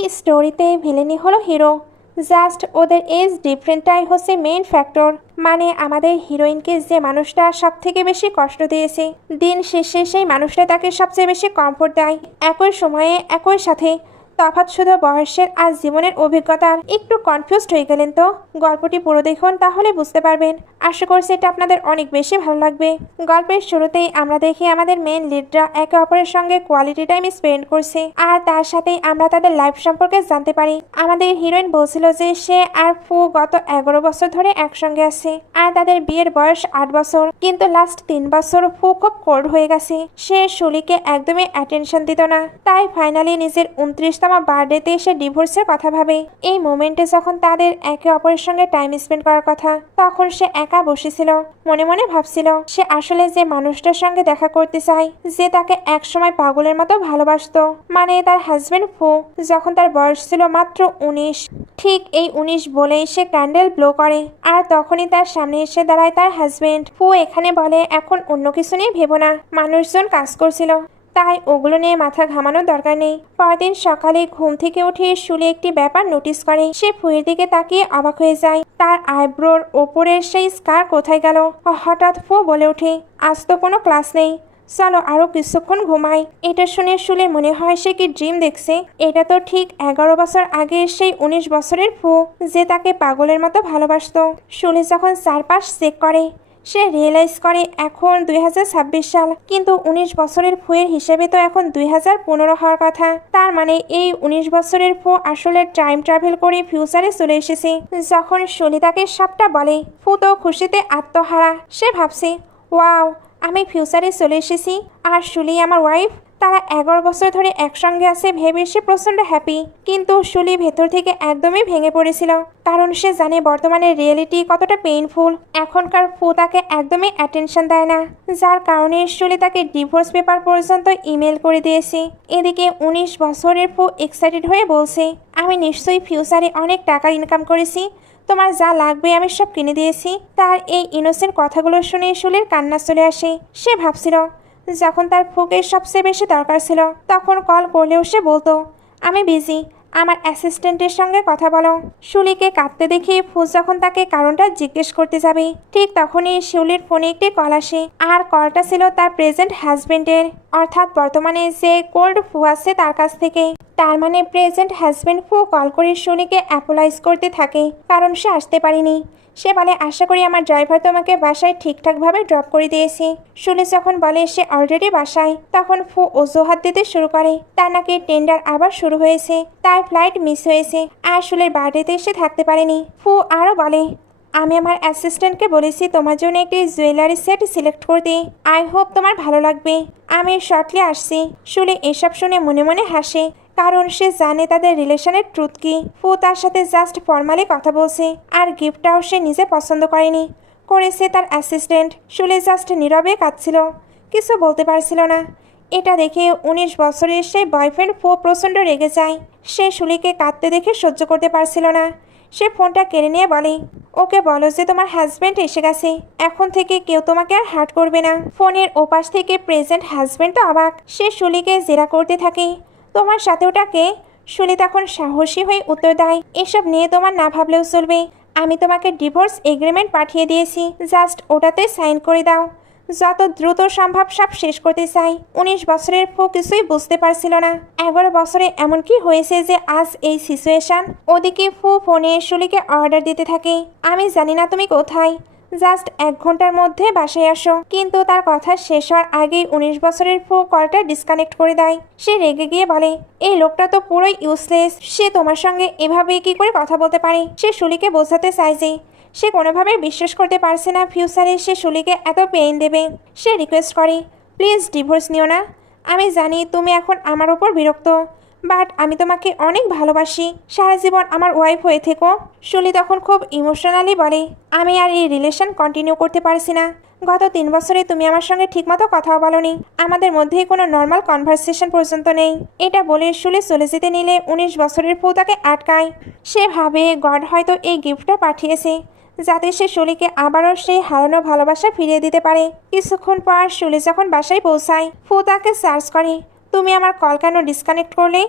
এই স্টোরিতে ভিলেনই হলো হিরো। জাস্ট ওদের এজ ডিফারেন্টটাই হচ্ছে মেইন ফ্যাক্টর। মানে আমাদের হিরোইনকে যে মানুষটা সব থেকে বেশি কষ্ট দিয়েছে, দিন শেষে সেই মানুষটা তাকে সবচেয়ে বেশি কমফোর্ট দেয়। একই সময়ে একই সাথে তফাৎ শুধু বয়সের আর জীবনের অভিজ্ঞতার। একটু কনফিউজড হয়ে গেলেন তো? গল্পটি পুরো দেখুন, তাহলে বুঝতে পারবেন। আশা করছি এটা আপনাদের অনেক বেশি ভালো লাগবে। গল্পের শুরুতেই আমরা দেখি আমাদের মেইন লিডরা একে অপরের সঙ্গে কোয়ালিটি টাইম স্পেন্ড করছে, আর তার সাথেই আমরা তাদের লাইফ সম্পর্কে জানতে পারি। আমাদের হিরোইন বলছিল যে সে আর ফু গত 11 বছর ধরে একসঙ্গে আছে, আর তাদের বিয়ের বয়স 8 বছর। কিন্তু লাস্ট 3 বছর ফু খুব কোল্ড হয়ে গেছে। সে শুলিকে একদমই অ্যাটেনশন দিত না, তাই ফাইনালি নিজের 29তম বার্থডেতে সে ডিভোর্সের কথা ভাবে। এই মোমেন্টে যখন তাদের একে অপরের সঙ্গে টাইম স্পেন্ড করার কথা, তখন সে একা বসেছিল, মনে মনে ভাবছিল সে আসলে যে মানুষটার সঙ্গে দেখা করতে চায়, যে তাকে একসময় পাগলের মতো ভালোবাসতো, মানে তার হাজবেন্ড ফু, যখন তার বয়স ছিল মাত্র 19। ঠিক এই 19 বলেই সে ক্যান্ডেল ব্লো করে, আর তখনই তার সামনে এসে দাঁড়ায় তার হাজবেন্ড। ফু এখানে বলে এখন অন্য কিছু নিয়ে ভেবো না, মানুষজন কাজ করছিল, তাই ওগুলো নিয়ে মাথা ঘামানোর দরকার নেই। পরদিন সকালে ঘুম থেকে উঠে শুলি একটি ব্যাপার নোটিস করে। সে ফুয়ের দিকে তাকিয়ে অবাক হয়ে যায়, তার আইব্রোর ওপরের সেই স্কার কোথায় গেল। হঠাৎ ফু বলে ওঠে, আজ তো কোনো ক্লাস নেই, চলো আরো কিছুক্ষণ ঘুমাই। এটা শুনে শুলির মনে হয় সে কি ড্রিম দেখছে। এটা তো ঠিক 11 বছর আগে সেই 19 বছরের ফু, যে তাকে পাগলের মতো ভালোবাসতো। শুলি যখন চারপাশ চেক করে, সে রিয়েলাইজ করে এখন 2026 সাল, কিন্তু 19 বছরের ফুয়ের হিসেবে তো এখন 2015 হওয়ার কথা। তার মানে এই 19 বছরের ফু আসলে টাইম ট্রাভেল করে ফিউচারে চলে এসেছে। যখন শুলি তাকে সবটা বলে, ফু তো খুশিতে আত্মহারা। সে ভাবছে, ওয়াও, আমি ফিউচারে চলে এসেছি, আর শুলি আমার ওয়াইফ। তারা 11 বছর ধরে একসঙ্গে আছে ভেবে সে প্রচণ্ড হ্যাপি। কিন্তু শুলি ভেতর থেকে একদমই ভেঙে পড়েছিল, কারণ সে জানে বর্তমানে রিয়েলিটি কতটা পেইনফুল। এখনকার ফু তাকে একদমই অ্যাটেনশন দেয় না, যার কারণে শুলি তাকে ডিভোর্স পেপার পর্যন্ত ইমেল করে দিয়েছে। এদিকে 19 বছরের ফু এক্সাইটেড হয়ে বলছে, আমি নিশ্চয়ই ফিউচারে অনেক টাকা ইনকাম করেছি, তোমার যা লাগবে আমি সব কিনে দিয়েছি। তার এই ইনোসেন্ট কথাগুলো শুনে শুলির কান্না চলে আসে। সে ভাবছিল যখন তার ফুকের সবচেয়ে বেশি দরকার ছিল, তখন কল করলেও সে বলতো, আমি বিজি, আমার অ্যাসিস্ট্যান্টের সঙ্গে কথা বলো। শুলিকে কাঁদতে দেখে ফু যখন তাকে কারণটা জিজ্ঞেস করতে যাবে, ঠিক তখনই শুলির ফোনে একটি কল আসে, আর কলটা ছিল তার প্রেজেন্ট হাজবেন্ডের, অর্থাৎ বর্তমানে যে কোল্ড ফু আছে তার কাছ থেকে। তার মানে প্রেজেন্ট হাজবেন্ড ফু কল করে শুলিকে অ্যাপোলাইজ করতে থাকে, কারণ সে আসতে পারেনি। সে বলে, আশা করি আমার ড্রাইভার তোমাকে বাসায় ঠিকঠাকভাবে ড্রপ করে দিয়েছে। শুলি যখন বলে সে অলরেডি বাসায়, তখন ফু অজুহাত দিতে শুরু করে। তার নাকি টেন্ডার আবার শুরু হয়েছে, তার ফ্লাইট মিস হয়েছে, আর শুলির বার্থডেতে সে থাকতে পারেনি। ফু আরও বলে, আমি আমার অ্যাসিস্ট্যান্টকে বলেছি তোমার জন্য একটি জুয়েলারি সেট সিলেক্ট করতে, আই হোপ তোমার ভালো লাগবে, আমি শর্টলি আসছি। শুলি এসব শুনে মনে মনে হাসে, কারণ সে জানে তাদের রিলেশনের ট্রুথ কি। ফু তার সাথে জাস্ট ফর্মালি কথা বলছে, আর গিফটটাও সে নিজে পছন্দ করেনি, করেছে তার অ্যাসিস্ট্যান্ট। শুলি জাস্ট নীরবে কাঁদছিল, কিছু বলতে পারছিল না। এটা দেখে 19 বছরের সেই বয়ফ্রেন্ড ফু প্রচণ্ড রেগে যায়। সে শুলিকে কাঁদতে দেখে সহ্য করতে পারছিল না। সে ফোনটা কেড়ে নিয়ে বলে, ওকে বলো যে তোমার হাজব্যান্ড এসে গেছে, এখন থেকে কেউ তোমাকে আর হার্ট করবে না। ফোনের ওপাশ থেকে প্রেজেন্ট হাজব্যান্ড তো অবাক। সে শুলিকে জেরা করতে থাকে, তোমার সাথে ওটা কে? শুলি তখন সাহসী হয়ে উত্তর দেয়, এসব নিয়ে তোমার না ভাবলেও চলবে, আমি তোমাকে ডিভোর্স এগ্রিমেন্ট পাঠিয়ে দিয়েছি, জাস্ট ওটাতে সাইন করে দাও। যত দ্রুত সম্ভব সব শেষ করতে চাই। 19 বছরের ফু কিছুই বুঝতে পারছিল না 11 বছরে এমন কি হয়েছে যে আজ এই সিচুয়েশন। ওদিকে ফু ফোনে শুলিকে অর্ডার দিতে থাকে, আমি জানি না তুমি কোথায়, জাস্ট 1 ঘন্টার মধ্যে বাসায় আসো। কিন্তু তার কথা শেষ হওয়ার আগেই 19 বছরের ফু কলটা ডিসকানেক্ট করে দেয়। সে রেগে গিয়ে বলে, এই লোকটা তো পুরোই ইউজলেস, সে তোমার সঙ্গে এভাবে কি করে কথা বলতে পারে। সে শুলিকে বোঝাতে চায় যে সে কোনোভাবেই বিশ্বাস করতে পারছে না ফিউচারে সে শুলিকে এত পেইন দেবে। সে রিকোয়েস্ট করে, প্লিজ ডিভোর্স নিও না, আমি জানি তুমি এখন আমার ওপর বিরক্ত, বাট আমি তোমাকে অনেক ভালোবাসি, সারা জীবন আমার ওয়াইফ হয়ে থেকো। শুলি তখন খুব ইমোশনালি বলে, আমি আর এই রিলেশন কন্টিনিউ করতে পারছি না। গত 3 বছরে তুমি আমার সঙ্গে ঠিকমতো কথাও বলোনি, আমাদের মধ্যে কোনো নর্মাল কনভারসেশন পর্যন্ত নেই। এটা বলে শুলি চলে যেতে নিলে 19 বছরের ফু তাকে আটকায়। সে ভাবে গড হয়তো এই গিফটটা পাঠিয়েছে, যাতে সে শুলিকে আবারও সেই হারানো ভালোবাসা ফিরিয়ে দিতে পারে। কিছুক্ষণ পর শুলি যখন বাসায় পৌঁছায়, ফু তাকে সার্চ করে, তুমি আমার কল কেন ডিসকানেক্ট করলে?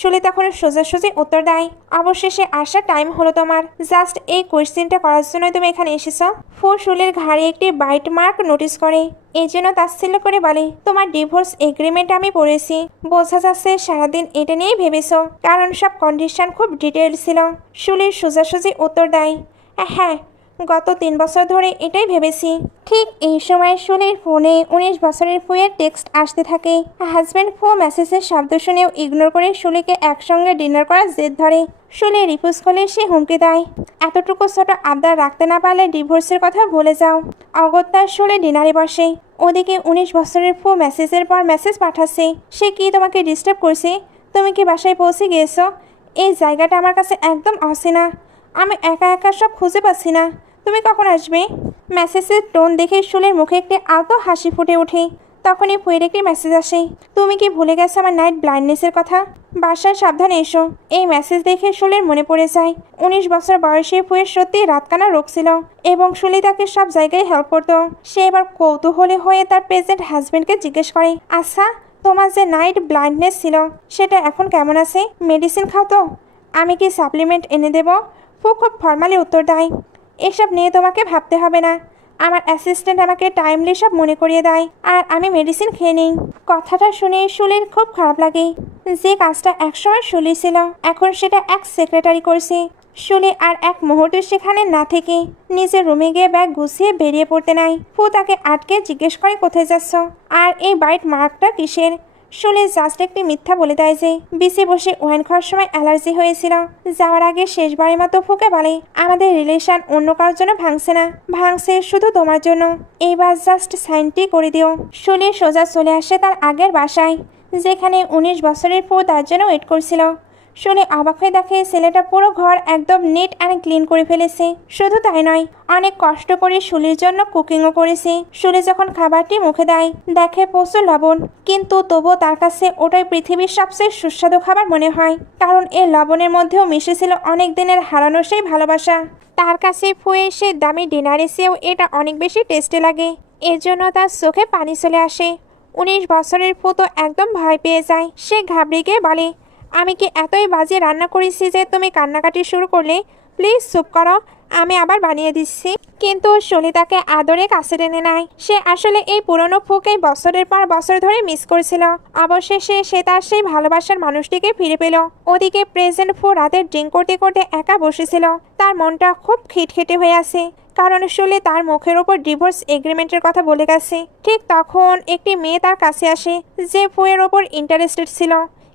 শুলি তখন সোজাসুজি উত্তর দেয়, অবশেষে আসার টাইম হলো তোমার। জাস্ট এই কোয়েশ্চেনটা করার জন্যই তুমি এখানে এসেছ। ফু শুলির ঘাড়ে একটি বাইট মার্ক নোটিস করে, এই জন্য তাচ্ছিল্য করে বলে, তোমার ডিভোর্স এগ্রিমেন্ট আমি পড়েছি। বোঝা যাচ্ছে সারাদিন এটা নিয়েই ভেবেছ, কারণ সব কন্ডিশন খুব ডিটেল ছিল। শুলির সোজাসুজি উত্তর দেয়, হ্যাঁ, গত 3 বছর ধরে এটাই ভেবেছি। ঠিক এই সময় শুলির ফোনে 19 বছরের ফুয়ের টেক্সট আসতে থাকে। হাজব্যান্ড ফু মেসেজের শব্দ শুনেও ইগনোর করে শুলিকে একসঙ্গে ডিনার করার জেদ ধরে। শুলি রিফিউজ করলে সে হুমকি দেয়, এতটুকু ছোট আবদার রাখতে না পারলে ডিভোর্সের কথা ভুলে যাও। অগত্যা শুলি ডিনারে বসে। ওদিকে 19 বছরের ফু মেসেজের পর মেসেজ পাঠাচ্ছে, সে কি তোমাকে ডিস্টার্ব করছে? তুমি কি বাসায় পৌঁছে গিয়েছো? এই জায়গাটা আমার কাছে একদম অচেনা, আমি একা একা সব খুঁজে পাচ্ছি না, তুমি কখন আসবে? মেসেজের টোন দেখে শুলের মুখে একটি আলতো হাসি ফুটে ওঠে। তখনই ফুয়ের একটি মেসেজ আসে, তুমি কি ভুলে গেছো আমার নাইট ব্লাইন্ডনেসের কথা? বাসায় সাবধানে এসো। এই মেসেজ দেখে শুলের মনে পড়ে যায় 19 বছর বয়সে ফুয়ের সত্যি রাতকানা রোগ ছিল এবং শুলি তাকে সব জায়গায় হেল্প করতো। সে এবার কৌতূহলী হয়ে তার প্রেজেন্ট হাজবেন্ডকে জিজ্ঞেস করে, আচ্ছা তোমার যে নাইট ব্লাইন্ডনেস ছিল সেটা এখন কেমন আছে? মেডিসিন খাও তো? আমি কি সাপ্লিমেন্ট এনে দেব? ফু খুব ফর্মালি উত্তর দেয়, এসব নিয়ে তোমাকে ভাবতে হবে না, আমার অ্যাসিস্ট্যান্ট আমাকে টাইমলি সব মনে করিয়ে দেয় আর আমি মেডিসিন খেয়ে নিই। কথাটা শুনে শুলির খুব খারাপ লাগে। যে কাজটা একসময় শুলি ছিল এখন সেটা এক সেক্রেটারি করছে। শুলি আর এক মুহূর্ত সেখানে না থেকে নিজের রুমে গিয়ে ব্যাগ গুছিয়ে বেরিয়ে পড়তে নাই। ফু তাকে আটকে জিজ্ঞেস করে কোথায় যাচ্ছ আর এই বাইট মার্কটা কিসের? শুলি জাস্ট একটি মিথ্যা বলে দেয় যে বিসি বসে ওয়াইন খাওয়ার সময় অ্যালার্জি হয়েছিল। যাওয়ার আগে শেষবারের মতো ফুকে বলে, আমাদের রিলেশন অন্য কারোর জন্য ভাঙছে না, ভাঙছে শুধু তোমার জন্য, এইবার জাস্ট সাইনটি করে দিও। শুলি সোজা চলে আসে তার আগের বাসায়, যেখানে 19 বছরের ফু তার জন্য ওয়েট করছিল। শুনে অবাক হয়ে দেখে ছেলেটা পুরো ঘর একদম নিট অ্যান্ড ক্লিন করে ফেলেছে। শুধু তাই নয়, অনেক কষ্ট করে শুলির জন্য কুকিংও করেছে। শুলি যখন খাবারটি মুখে দেয় দেখে প্রচুর লবণ, কিন্তু তবুও তার কাছে ওটাই পৃথিবীর সবচেয়ে সুস্বাদু খাবার মনে হয়, কারণ এই লবণের মধ্যেও মিশেছিল অনেক দিনের হারানো সেই ভালোবাসা। তার কাছে ফুয়ের সে দামি ডিনার এসেও এটা অনেক বেশি টেস্টি লাগে, এর জন্য তার চোখে পানি চলে আসে। 19 বছরের ফু তো একদম ভয় পেয়ে যায়। সে ঘাবড়ে গিয়ে বলে, আমি কি এতই বাজে রান্না করেছি যে তুমি কান্নাকাটি শুরু করলে? প্লিজ চুপ করো, আমি আবার বানিয়ে দিচ্ছি। কিন্তু শুলি তাকে আদরে কাছে টেনে নেয়। সে আসলে এই পুরনো ফুকেই বছরের পর বছর ধরে মিস করছিল। অবশেষে সে তার সেই ভালোবাসার মানুষটিকে ফিরে পেল। ওদিকে প্রেজেন্ট ফু রাতের ড্রিঙ্ক করতে করতে একা বসেছিল। তার মনটা খুব খিটখিটে হয়ে আছে, কারণ শুলি তার মুখের ওপর ডিভোর্স এগ্রিমেন্টের কথা বলে গেছে। ঠিক তখন একটি মেয়ে তার কাছে আসে যে ফুয়ের ওপর ইন্টারেস্টেড ছিল,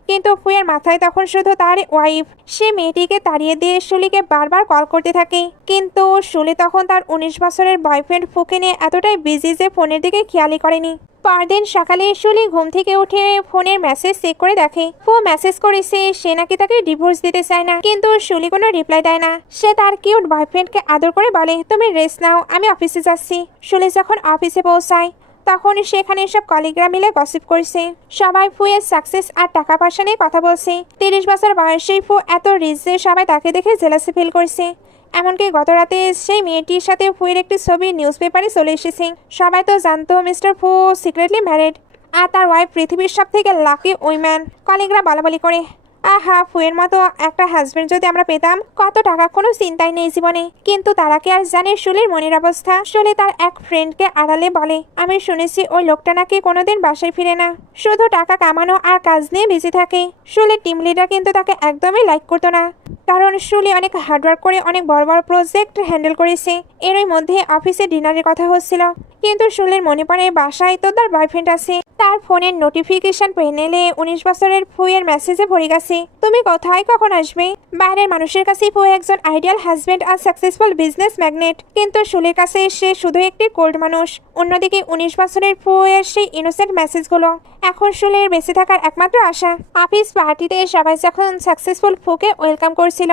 কিন্তু ফুয়ের মাথায় তখন শুধু তার ওয়াইফ। সে মেয়েটিকে তাড়িয়ে দিয়ে শুলিকে বারবার কল করতে থাকে, কিন্তু শুলি তখন তার 19 বছরের বয়ফ্রেন্ড ফুকে নিয়ে এতটাই বিজি যে ফোনের দিকে খেয়ালই করেনি। পরদিন সকালে শুলি ঘুম থেকে উঠে ফোনের মেসেজ চেক করে দেখে ফু মেসেজ করেছে সে নাকি তাকে ডিভোর্স দিতে চায় না, কিন্তু শুলি কোনো রিপ্লাই দেয় না। সে তার কিউট বয়ফ্রেন্ডকে আদর করে বলে, তুমি রেস্ট নাও, আমি অফিসে যাচ্ছি। শুলি যখন অফিসে পৌঁছায় তখন সেখানে সব কলিগরা মিলে গসিপ করছে। সবাই ফুয়ের সাকসেস আর টাকা পয়সা নিয়ে কথা বলছে। 30 বছর বয়সেই ফু এত রিচ যে সবাই তাকে দেখে জেলাসি ফিল করছে। এমনকি গত রাতে সেই মেয়েটির সাথে ফুয়ের একটি ছবি নিউজ পেপারে চলে এসেছে। সবাই তো জানতো মিস্টার ফু সিক্রেটলি ম্যারিড আর তার ওয়াইফ পৃথিবীর সব থেকে লাকি উইম্যান। কলিগরা বলাবলি করে, আহা ফুয়ের মতো একটা হাজবেন্ড যদি আমরা পেতাম, কত টাকা কোনো চিন্তাই নেই জীবনে। কিন্তু তারা কি আর জানে শুলির মনের অবস্থা? শুলি তার এক ফ্রেন্ডকে আড়ালে বলে, আমি শুনেছি ওই লোকটা নাকি কোনোদিন বাসায় ফিরে না, শুধু টাকা কামানো আর কাজ নিয়ে বিজি থাকে। শুলির টিম লিডার কিন্তু তাকে একদমই লাইক করতো না, কারণ শুলি অনেক হার্ডওয়ার্ক করে অনেক বড় বড় প্রজেক্ট হ্যান্ডেল করেছে। এরই মধ্যে অফিসে ডিনারের কথা হচ্ছিল, কিন্তু শুলির মনে পড়ে বাসায় তো তার বয়ফ্রেন্ড আছে। তার ফোনের নোটিফিকেশন প্যানেলে 19 বছরের ফুয়ের মেসেজে ভরে গেছে, তুমি কোথায়, কখন আসবে? বাইরের মানুষের কাছে ফু একজন আইডিয়াল হাজবেন্ড আর সাকসেসফুল বিজনেস ম্যাগনেট, কিন্তু শুলির কাছে সে শুধু একটি কোল্ড মানুষ। অন্যদিকে 19 বছরের ফুয়ের সেই ইনোসেন্ট মেসেজগুলো এখন শুলির বেঁচে থাকার একমাত্র আশা। অফিস পার্টিতে সবাই যখন সাকসেসফুল ফুকে ওয়েলকাম করছিল,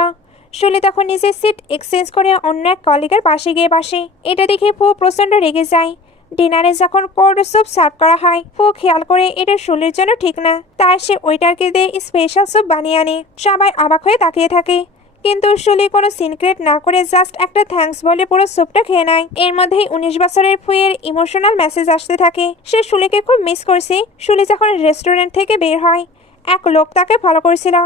শুলি তখন নিজের সিট এক্সচেঞ্জ করে অন্য এক কলিগের পাশে গিয়ে বসে। এটা দেখে ফু প্রচন্ড রেগে যায়। ডিনারে যখন কোল্ড স্যুপ সার্ভ করা হয়, ফু খেয়াল করে এটা শুলির জন্য ঠিক না, তাই সে ওয়েটারকে দিয়ে স্পেশাল স্যুপ বানিয়ে আনে। সবাই অবাক হয়ে তাকিয়ে থাকে, কিন্তু শুলি কোনো সিনক্রেট না করে জাস্ট একটা থ্যাঙ্কস বলে পুরো স্যুপটা খেয়ে নেয়। এর মধ্যেই 19 বছরের ফুয়ের ইমোশনাল মেসেজ আসতে থাকে, সে শুলিকে খুব মিস করছে। শুলি যখন রেস্টুরেন্ট থেকে বের হয়, এক লোক তাকে ফলো করছিল।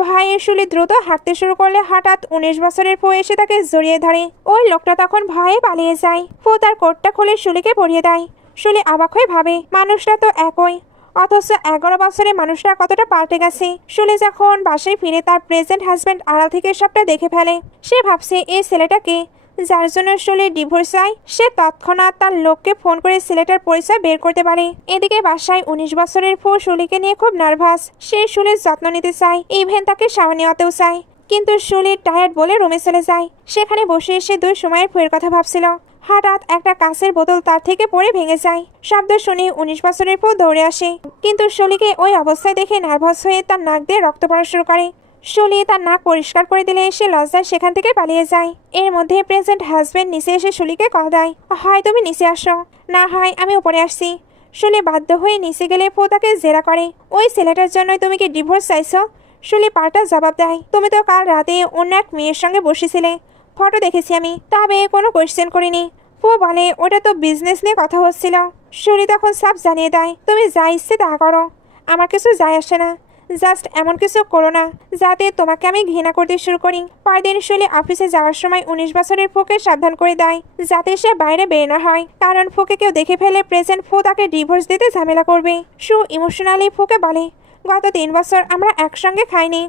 ভয়ে শুলি দ্রুত হাঁটতে শুরু করলে হঠাৎ 19 বছরের ফু এসে তাকে জড়িয়ে ধরে। ওই লোকটা তখন ভয়ে পালিয়ে যায়। ফু তার কোটটা খুলে শুলিকে পরিয়ে দেয়। শুলি অবাক হয়ে ভাবে মানুষটা তো একই, অথচ 11 বছরে মানুষটা কতটা পাল্টে গেছে। শুলি যখন বাসায় ফিরে তার প্রেজেন্ট হাজব্যান্ড আড়াল থেকে সবটা দেখে ফেলে। সে ভাবছে এই ছেলেটাকে যার জন্য শুলির ডিভোর্স চাই, সে তৎক্ষণাৎ তার লোককে ফোন করে ছেলেটার পরিচয় বের করতে পারে। এদিকে বাসায় 19 বছরের ফু শুলিকে নিয়ে খুব নার্ভাস। সে শুলির যত্ন নিতে চায়, ইভেন তাকে শাওয়ার নেওয়াতেও চায়। কিন্তু শুলির টায়ার্ড বলে রুমে চলে যায়। সেখানে বসে এসে 2 সময়ের ফুয়ের কথা ভাবছিল। হঠাৎ একটা কাঁচের বোতল তার থেকে পড়ে ভেঙে যায়। শব্দ শুনে 19 বছরের ফু দৌড়ে আসে, কিন্তু শুলিকে ওই অবস্থায় দেখে নার্ভাস হয়ে তার নাক দিয়ে রক্ত পড়া শুরু করে। শুলি তার নাক পরিষ্কার করে দিলে সে লজ্জায় সেখান থেকে পালিয়ে যায়। এর মধ্যে প্রেজেন্ট হাজবেন্ড নিচে এসে শুলিকে কল দেয়, হয় তুমি নিচে আসো, না হয় আমি উপরে আসছি। শুলি বাধ্য হয়ে নিচে গেলে ফু তাকে জেরা করে, ওই ছেলেটার জন্যই তুমি কি ডিভোর্স চাইছো? শুলি পাল্টা জবাব দেয়, তুমি তো কাল রাতে অন্য এক মেয়ের সঙ্গে বসেছিলে, ফটো দেখেছি আমি, তবে কোনো কোয়েশ্চেন করিনি। ফু বলে ওটা তো বিজনেস নিয়ে কথা হচ্ছিল। শুলি তখন সাফ জানিয়ে দেয়, তুমি যা ইচ্ছে তা করো, আমার কিছু যায় আসে না। জাস্ট এমন কিছু করো না যাতে তোমাকে আমি ঘৃণা করতে শুরু করি। পরদিন শুলি অফিসে যাওয়ার সময় 19 বছরের ফুকে সাবধান করে দেয় যাতে সে বাইরে বের না হয়, কারণ ফুকে কেউ দেখে ফেলে প্রেজেন্ট ফু তাকে ডিভোর্স দিতে ঝামেলা করবে। সু ইমোশনালি ফুকে বলে, গত 3 বছর আমরা একসঙ্গে খাইনি,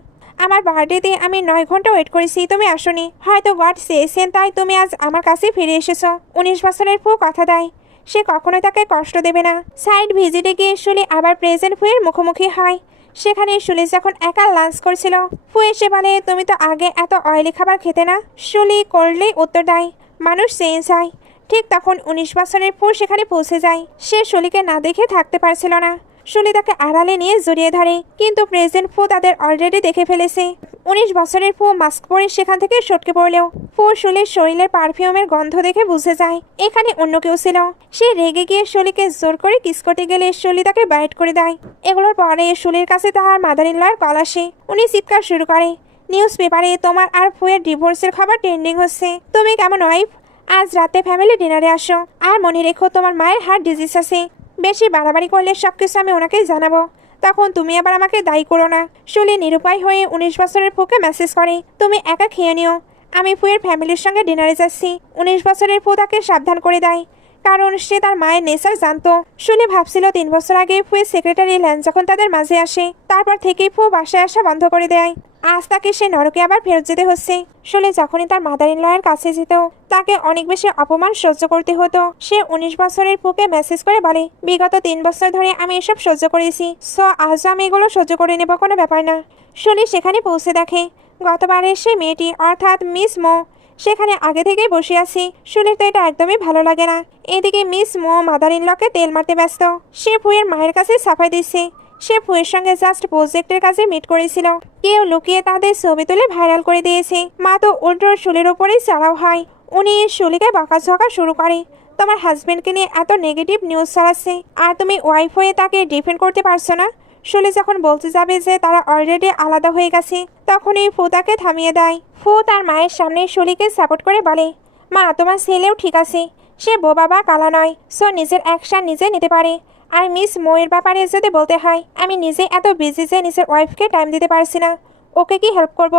আমার বার্থডেতে আমি 9 ঘন্টা ওয়েট করেছি, তুমি আসোনি। হয়তো গড চেয়েছেন তাই তুমি আজ আমার কাছে ফিরে এসেছো। 19 বছরের ফু কথা দেয় সে কখনোই তাকে কষ্ট দেবে না। সাইড ভিজিটে গিয়ে শুলি আবার প্রেজেন্ট ফুয়ের মুখোমুখি হয়। সেখানে শুলি যখন একা লাঞ্চ করছিল, ফু এসে বলে, তুমি তো আগে এত অয়েলি খাবার খেতে না। শুলি করলেই উত্তর দেয়, মানুষ চেঞ্জ হয়। ঠিক তখন 19 বছরের ফু সেখানে পৌঁছে যায়। সে শুলিকে না দেখে থাকতে পারছিল না। শুলি তাকে আড়ালে নিয়ে জড়িয়ে ধরে, কিন্তু প্রেজেন্ট ফু তাদের অলরেডি দেখে ফেলেছে। 19 বছরের ফু মাস্ক পরে সেখান থেকে সটকে পড়লেও ফু শুলির শরীরের পারফিউমের গন্ধ দেখে বুঝে যায় এখানে অন্য কেউ ছিল। সে রেগে গিয়ে শুলিকে জোর করে কিস করতে গেলে শুলি তাকে বাইট করে দেয়। এগুলোর পরে শুলির কাছে তাহার মাদার ইন লয়ের কল আসে। উনি চিৎকার শুরু করে, নিউজ পেপারে তোমার আর ফুয়ের ডিভোর্সের খবর ট্রেন্ডিং হচ্ছে, তুমি কেমন ওয়াইফ? আজ রাতে ফ্যামিলি ডিনারে আসো, আর মনে রেখো তোমার মায়ের হার্ট ডিজিজ আছে। বেশি বাড়াবাড়ি করলে সবকিছু আমি ওনাকে জানাবো, তখন তুমি আবার আমাকে দায়ী করো না। শুলি নিরুপায় হয়ে 19 বছরের ফুকে মেসেজ করে, তুমি একা খেয়ে নিও, আমি ফুয়ের ফ্যামিলির সঙ্গে ডিনারে যাচ্ছি। 19 বছরের ফু তাকে সাবধান করে দেয়, কারণ সে তার মায়ের নেচার জানতো। শুনে ভাবছিল 3 বছর আগে ফুয়ের সেক্রেটারি ল্যান্ড যখন তাদের মাঝে আসে, তারপর থেকেই ফু বাসায় আসা বন্ধ করে দেয়। আজ তাকে সে নরকে আবার ফেরত যেতে হচ্ছে। শুলে যখনই তার মাদার ইন লয়ের কাছে যেত, তাকে অনেক বেশি অপমান সহ্য করতে হতো। সে 19 বছরের ফুকে মেসেজ করে বলে, বিগত 3 বছর ধরে আমি এসব সহ্য করেছি, সো আজও আমি এগুলো সহ্য করে নেব, কোনো ব্যাপার না। শুনি সেখানে পৌঁছে দেখে গতবারে সে মেয়েটি অর্থাৎ মিস মো সেখানে আগে থেকেই বসে আছি। শুনির তো এটা একদমই ভালো লাগে না। এদিকে মিস মো মাদার ইন লকে তেল মারতে ব্যস্ত। সে ফুয়ের মায়ের কাছে সাফাই দিচ্ছে সে ফুয়ের সঙ্গে জাস্ট প্রজেক্টের কাজে মিট করেছিল। কেউ লুকিয়ে তাদের ছবি তুলে ভাইরাল করে দিয়েছে। মা তো উল্টো শুলির ওপরেই চড়াও হয়। উনি শুলিকে বকাঝকা শুরু করে, তোমার হাজবেন্ডকে নিয়ে এত নেগেটিভ নিউজ ছড়াচ্ছে, আর তুমি ওয়াইফ হয়ে তাকে ডিফেন্ড করতে পারছো না। শুলি যখন বলতে যাবে যে তারা অলরেডি আলাদা হয়ে গেছে, তখনই ফু তাকে থামিয়ে দেয়। ফু তার মায়ের সামনে শুলিকে সাপোর্ট করে বলে, মা তোমার ছেলেও ঠিক আছে, সে বোবা বা কালা নয়, সো নিজের অ্যাকশন নিজে নিতে পারে। আর মিস মোয়ের ব্যাপারে যদি বলতে হয়, আমি নিজে এত বিজি যে নিজের ওয়াইফকে টাইম দিতে পারছি না, ওকে কি হেল্প করব?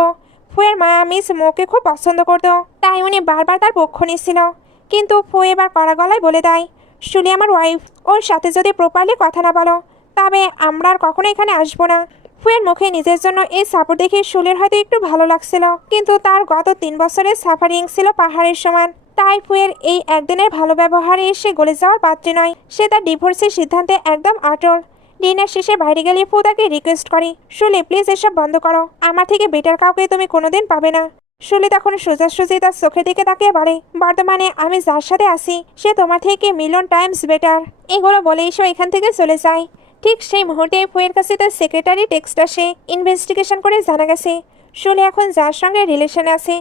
ফুয়ের মা মিস মোকে খুব পছন্দ করতো, তাই উনি বারবার তার পক্ষ নিচ্ছিল। কিন্তু ফু এবার কড়া গলায় বলে দেয়, শুলি আমার ওয়াইফ, ওর সাথে যদি প্রপারলি কথা না বলো, তবে আমরা আর কখনো এখানে আসবো না। ফুয়ের মুখে নিজের জন্য এই সাপোর্ট দেখে শুলির হয়তো একটু ভালো লাগছিল, কিন্তু তার গত 3 বছরের সাফারিং ছিল পাহাড়ের সমান। তাই ফুয়ের এই একদিনের ভালো ব্যবহারে সে গলে যাওয়ার পাত্রী নয়। সে তার ডিভোর্সের সিদ্ধান্তে একদম অটল। ডিনার শেষে বাইরে গেলে ফু তাকে রিকোয়েস্ট করে, শুলি প্লিজ এসব বন্ধ করো, আমার থেকে বেটার কাউকে তুমি কোনোদিন পাবে না। শুলি তখন সোজাসুজি তার চোখের দিকে তাকিয়ে বলে, বর্তমানে আমি যার সাথে আছি সে তোমার থেকে মিলিয়ন টাইমস বেটার। এগুলো বলেই সে এখান থেকে চলে যায়। ঠিক সেই মুহূর্তে ফুয়ের কাছে তার সেক্রেটারি টেক্সট আসে। ইনভেস্টিগেশন করে জানা গেছে শুলি এখন যার সঙ্গে রিলেশনে আছে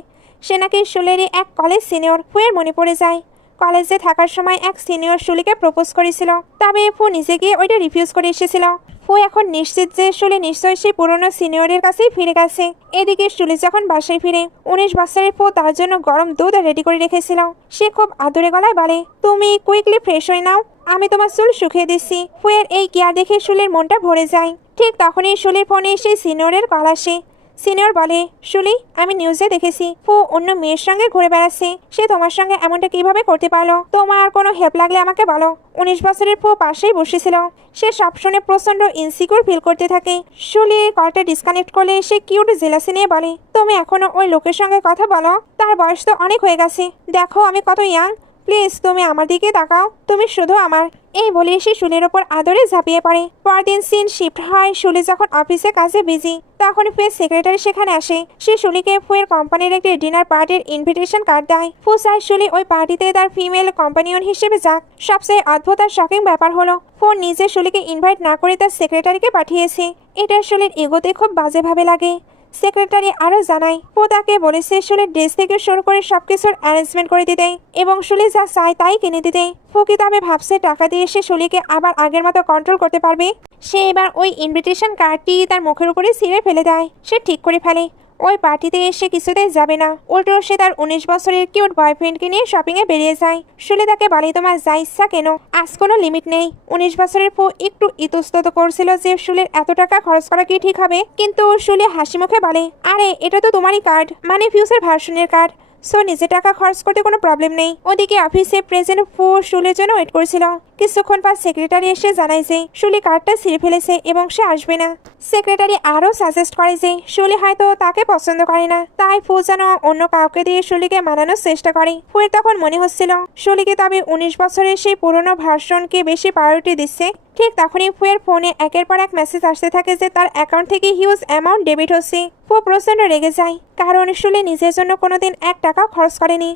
সে নাকি শুলেরই এক কলেজ সিনিয়র। ফুয়ের মনে পড়ে যায় কলেজে থাকার সময় এক সিনিয়র শুলিকে প্রপোজ করেছিল, তবে ফু নিজে গিয়ে ওইটা রিফিউজ করে এসেছিল। ফু এখন নিশ্চিত যে শুলি নিশ্চয়ই সেই পুরনো সিনিয়রের কাছেই ফিরে গেছে। এদিকে শুলি যখন বাসায় ফিরে 19 বছরের ফু তার জন্য গরম দুধ রেডি করে রেখেছিল। সে খুব আদুরে গলায় বলে, তুমি কুইকলি ফ্রেশ হয়ে নাও, আমি তোমার চুল শুকিয়ে দিচ্ছি। ফুয়ের এই কেয়ার দেখে শুলির মনটা ভরে যায়। ঠিক তখনই শুলির ফোনে সেই সিনিয়রের কল আসে। সিনিয়র বলে, শুলি আমি নিউজে দেখেছি ফু অন্য মেয়ের সঙ্গে ঘুরে বেড়াচ্ছে। সে তোমার সঙ্গে এমনটা কিভাবে করতে পারলো? তোমার কোনো হেল্প লাগলে আমাকে বলো। 19 বছরের ফু পাশেই বসেছিল। সে সব শুনে প্রচন্ড ইনসিকিউর ফিল করতে থাকে। শুলি কলটা ডিসকানেক্ট করলে সে কিউট জেলাসি নিয়ে বলে, তুমি এখনো ওই লোকের সঙ্গে কথা বলো? তার বয়স তো অনেক হয়ে গেছে। দেখো আমি কত ইয়াং। প্লিজ তুমি আমার দিকে তাকাও, তুমি শুধু আমার। এই বলে সে শুলির ওপর আদরে ঝাঁপিয়ে পড়ে। পরদিন সিন শিফট হয়। শুলি যখন অফিসে কাজে বিজি, তখন ফুয়ের সেক্রেটারি সেখানে আসে। সে শুলিকে ফুয়ের কোম্পানির একটি ডিনার পার্টির ইনভিটেশন কার্ড দেয়। ফু চায় শুলি ওই পার্টিতে তার ফিমেল কম্পানিয়ন হিসেবে যাক। সবচেয়ে অদ্ভুত আর শকিং ব্যাপার হলো ফু নিজে শুলিকে ইনভাইট না করে তার সেক্রেটারিকে পাঠিয়েছে। এটা শুলির ইগোতে খুব বাজেভাবে লাগে। সেক্রেটারি আরও জানায় ফু তাকে বলেছে শুলির ড্রেস থেকে শুরু করে সবকিছুর অ্যারেঞ্জমেন্ট করে দিতে এবং শুলি যা চায় তাই কিনে দিতে। ফু কি তবে ভাবছে টাকা দিয়ে সে শুলিকে আবার আগের মতো কন্ট্রোল করতে পারবে? সে এবার ওই ইনভিটেশন কার্ডটি তার মুখের উপরে ছিঁড়ে ফেলে দেয়। সে ঠিক করে ফেলে ওই পার্টিতে এসে কিছুতেই যাবে না। উল্টো সে তার 19 বছরের কিউট বয়ফ্রেন্ডকে নিয়ে শপিংয়ে বেরিয়ে যায়। শুলি তাকে বলে, তোমার যা ইচ্ছা কেন, আজ কোনো লিমিট নেই। 19 বছরের ফু একটু ইতস্তত করছিল যে শুলির এত টাকা খরচ করা কি ঠিক হবে, কিন্তু শুলি হাসি মুখে বলে, আরে এটা তো তোমারই কার্ড, মানে ফিউচার ভার্সনের কার্ড। সো নিজে টাকা খরচ করতে কোনো প্রবলেম নেই। ওদিকে অফিসে প্রেজেন্ট ফু শুলির জন্য ওয়েট করছিল। কিছুক্ষণ পর সেক্রেটারি এসে জানায় যে শুলি কার্ডটা ছিঁড়ে ফেলেছে এবং সে আসবে না। সেক্রেটারি আরও সাজেস্ট করে যে শুলি হয়তো তাকে পছন্দ করে না, তাই ফু যেন অন্য কাউকে দিয়ে শুলিকে মানানোর চেষ্টা করে। ফুয়ের তখন মনে হচ্ছিল শুলিকে তবে 19 বছরের সেই পুরনো ভার্সনকে বেশি প্রায়োরিটি দিচ্ছে। ঠিক তখনই ফুয়ের ফোনে একের পর এক মেসেজ আসতে থাকে যে তার অ্যাকাউন্ট থেকে হিউজ অ্যামাউন্ট ডেবিট হচ্ছে। ফু প্রচন্ড রেগে যায়, কারণ শুলি নিজের জন্য কোনোদিন 1 টাকাও খরচ করেনি,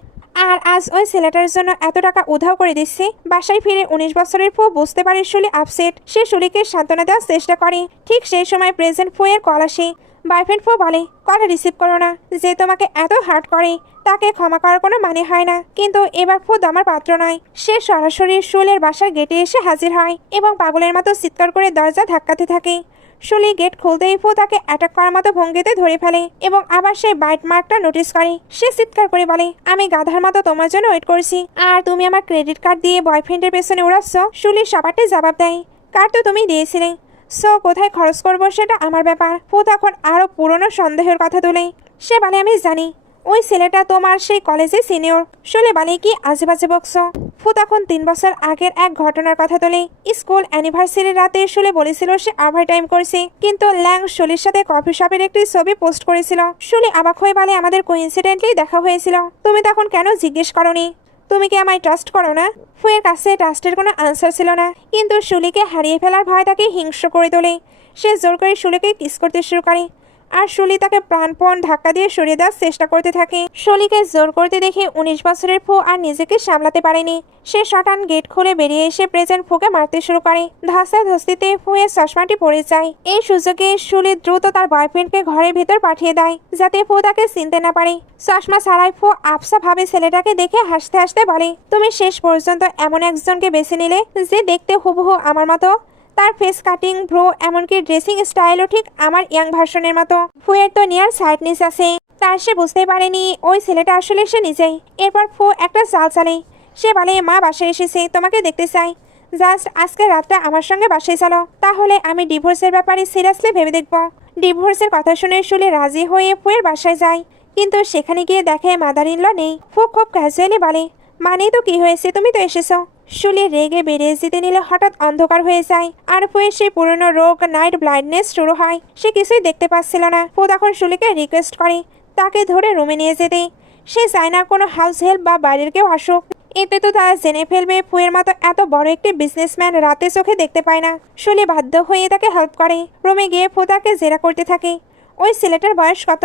আর আজ ওই ছেলেটার জন্য এত টাকা উধাও করে দিচ্ছে। বাসায় ফিরে 19 বছরের ফু বুঝতে পারে শুলি আপসেট। সে শুলিকে সান্ত্বনা দেওয়ার চেষ্টা করে। ঠিক সেই সময় প্রেজেন্ট ফুয়ের কল আসে। বয়ফ্রেন্ড ফু বলে, কল রিসিভ করো না। যে তোমাকে এত হার্ট করে তাকে ক্ষমা করার কোনো মানে হয় না। কিন্তু এবার ফু আমার পাত্র নয়। সে সরাসরি শুলের বাসার গেটে এসে হাজির হয় এবং পাগলের মতো চিৎকার করে দরজা ধাক্কাতে থাকে। শুলি গেট খুলতেই ফু তাকে অ্যাটাক করার মতো ভঙ্গিতে ধরে ফেলে এবং আবার সেই বাইট মার্কটা নোটিস করে। সে চিৎকার করে বলে, আমি গাধার মতো তোমার জন্য ওয়েট করছি, আর তুমি আমার ক্রেডিট কার্ড দিয়ে বয়ফ্রেন্ডের পেছনে উড়াচ্ছ। শুলি সবারটি জবাব দেয়, কার্ড তো তুমি দিয়েছিলে, সো কোথায় খরচ করবো সেটা আমার ব্যাপার। ফু তখন আরও পুরনো সন্দেহের কথা তোলে। সে বলে, আমি জানি ওই ছেলেটা তোমার সেই কলেজে সিনিয়র। শুলে বলে, কি আজেবাজে বকছো? ফু তখন 3 বছর আগের এক ঘটনার কথা তোলে। স্কুল অ্যানিভার্সারির রাতে শুলে বলেছিল সে ওভারটাইম করছে, কিন্তু ল্যাং শুলির সাথে কফি শপের একটি ছবি পোস্ট করেছিল। শুলি অবাক হয়ে বলে, আমাদের কোইন্সিডেন্টলি দেখা হয়েছিল, তুমি তখন কেন জিজ্ঞেস করনি? তুমি কি আমায় ট্রাস্ট করো না? ফুয়ের কাছে ট্রাস্টের কোনো আনসার ছিল না, কিন্তু শুলিকে হারিয়ে ফেলার ভয় তাকে হিংস্র করে তোলে। সে জোর করে শুলিকে কিস করতে শুরু করে, আর শুলি তাকে প্রাণপণ ধাক্কা দিয়ে সরিয়ে দেওয়ার চেষ্টা করতে থাকে। শুলিকে জোর করতে দেখে 19 বছরের ফু আর নিজেকে সামলাতে পারেনি। সে শটান গেট খুলে বেরিয়ে এসে প্রেজেন্ট ফুকে মারতে শুরু করে। ধস্তাধস্তিতে ফুয়ের চশমাটি পড়ে যায়। এই সুযোগে শুলি দ্রুত তার বয়ফ্রেন্ডকে ঘরের ভিতর পাঠিয়ে দেয়, যাতে ফু তাকে চিনতে না পারে। চশমা ছাড়াই ফু আফসা ভাবে ছেলেটাকে দেখে হাসতে হাসতে বলে, তুমি শেষ পর্যন্ত এমন একজনকে বেছে নিলে যে দেখতে হুবহু আমার মতো। তার ফেস কাটিং, ভ্রু, এমনকি ড্রেসিং স্টাইলও ঠিক আমার ইয়াং ভার্সনের মতো। ফুয়ের তো নিয়ার সাইডনেস আছে, তার সে বুঝতে পারেনি ওই ছেলেটা আসলে সে নিজেই। এরপর ফু একটা চাল চালে। সে বলে, মা বাসায় এসেছে, তোমাকে দেখতে চাই। জাস্ট আজকে রাতটা আমার সঙ্গে বাসায় চলো, তাহলে আমি ডিভোর্সের ব্যাপারে সিরিয়াসলি ভেবে দেখব। ডিভোর্সের কথা শুনে শুলে রাজি হয়ে ফুয়ের বাসায় যায়, কিন্তু সেখানে গিয়ে দেখে মাদার ইন ল নেই। ফু খুব ক্যাজুয়ালি বলে, মানে তো কি হয়েছে, তুমি তো এসেছো। শুলি রেগে বেরিয়ে যেতে নিলে হঠাৎ অন্ধকার হয়ে যায়, আর ফুয়ের সেই পুরনো রোগ নাইট ব্লাইন্ডনেস শুরু হয়। সে কিছুই দেখতে পাচ্ছিল না। ফু তখন শুলিকে রিকোয়েস্ট করে তাকে ধরে রুমে নিয়ে যেতে। সে চায় না কোনো হাউস হেল্প বা বাইরের কেউ আসুক, এতে তো তারা জেনে ফেলবে ফুয়ের মতো এত বড় একটি বিজনেসম্যান রাতে চোখে দেখতে পায় না। শুলি বাধ্য হয়ে তাকে হেল্প করে। রুমে গিয়ে ফু তাকে জেরা করতে থাকে, ওই ছেলেটার বয়স কত?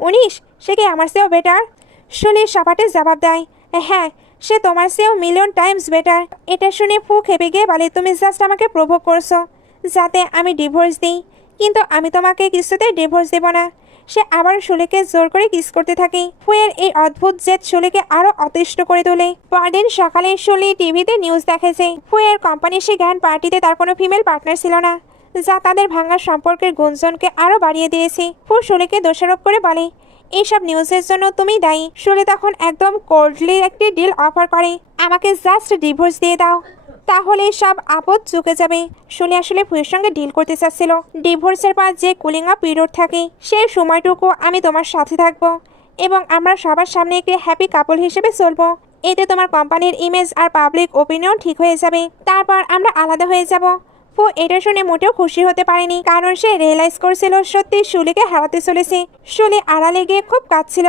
19? সে কি আমার চেয়েও বেটার? শুলি সাপাটে জবাব দেয়, হ্যাঁ, সে তোমার চেয়েও মিলিয়ন টাইমস বেটার। এটা শুনে ফু খেপে গিয়ে বলে, তুমি জাস্ট আমাকে প্রভোগ করছো যাতে আমি ডিভোর্স দিই, কিন্তু আমি তোমাকে কিছুতেই ডিভোর্স দেব না। সে আবার শুলিকে জোর করে কিস করতে থাকে। ফুয়ের এই অদ্ভুত জেদ শুলিকে আরো অতিষ্ঠ করে তোলে। পরদিন সকালে শুলি টিভিতে নিউজ দেখেছে ফুয়ের কোম্পানির সেই গ্র্যান্ড পার্টিতে তার কোনো ফিমেল পার্টনার ছিল না, যা তাদের ভাঙা সম্পর্কের গুঞ্জনকে আরো বাড়িয়ে দিয়েছে। ফু শুলিকে দোষারোপ করে বলে, এইসব নিউজের জন্য তুমি দায়ী। শুলি তখন একদম কোল্ডলি একটি ডিল অফার করে, আমাকে জাস্ট ডিভোর্স দিয়ে দাও, তাহলে সব আপদ চুকে যাবে। শুলি আসলে ফুয়ের সঙ্গে ডিল করতে চাচ্ছিল, ডিভোর্সের পর যে কুলিং আপ পিরিয়ড থাকে সেই সময়টুকু আমি তোমার সাথে থাকবো এবং আমরা সবার সামনে একটি হ্যাপি কাপল হিসেবে চলবো। এতে তোমার কোম্পানির ইমেজ আর পাবলিক ওপিনিয়ন ঠিক হয়ে যাবে, তারপর আমরা আলাদা হয়ে যাব। ফু এটা শুনে মোটেও খুশি হতে পারেনি, কারণ সে রিয়েলাইজ করছিল সত্যি শুলিকে হারাতে চলেছে। শুলি আড়ালে গিয়ে খুব কাঁদছিল,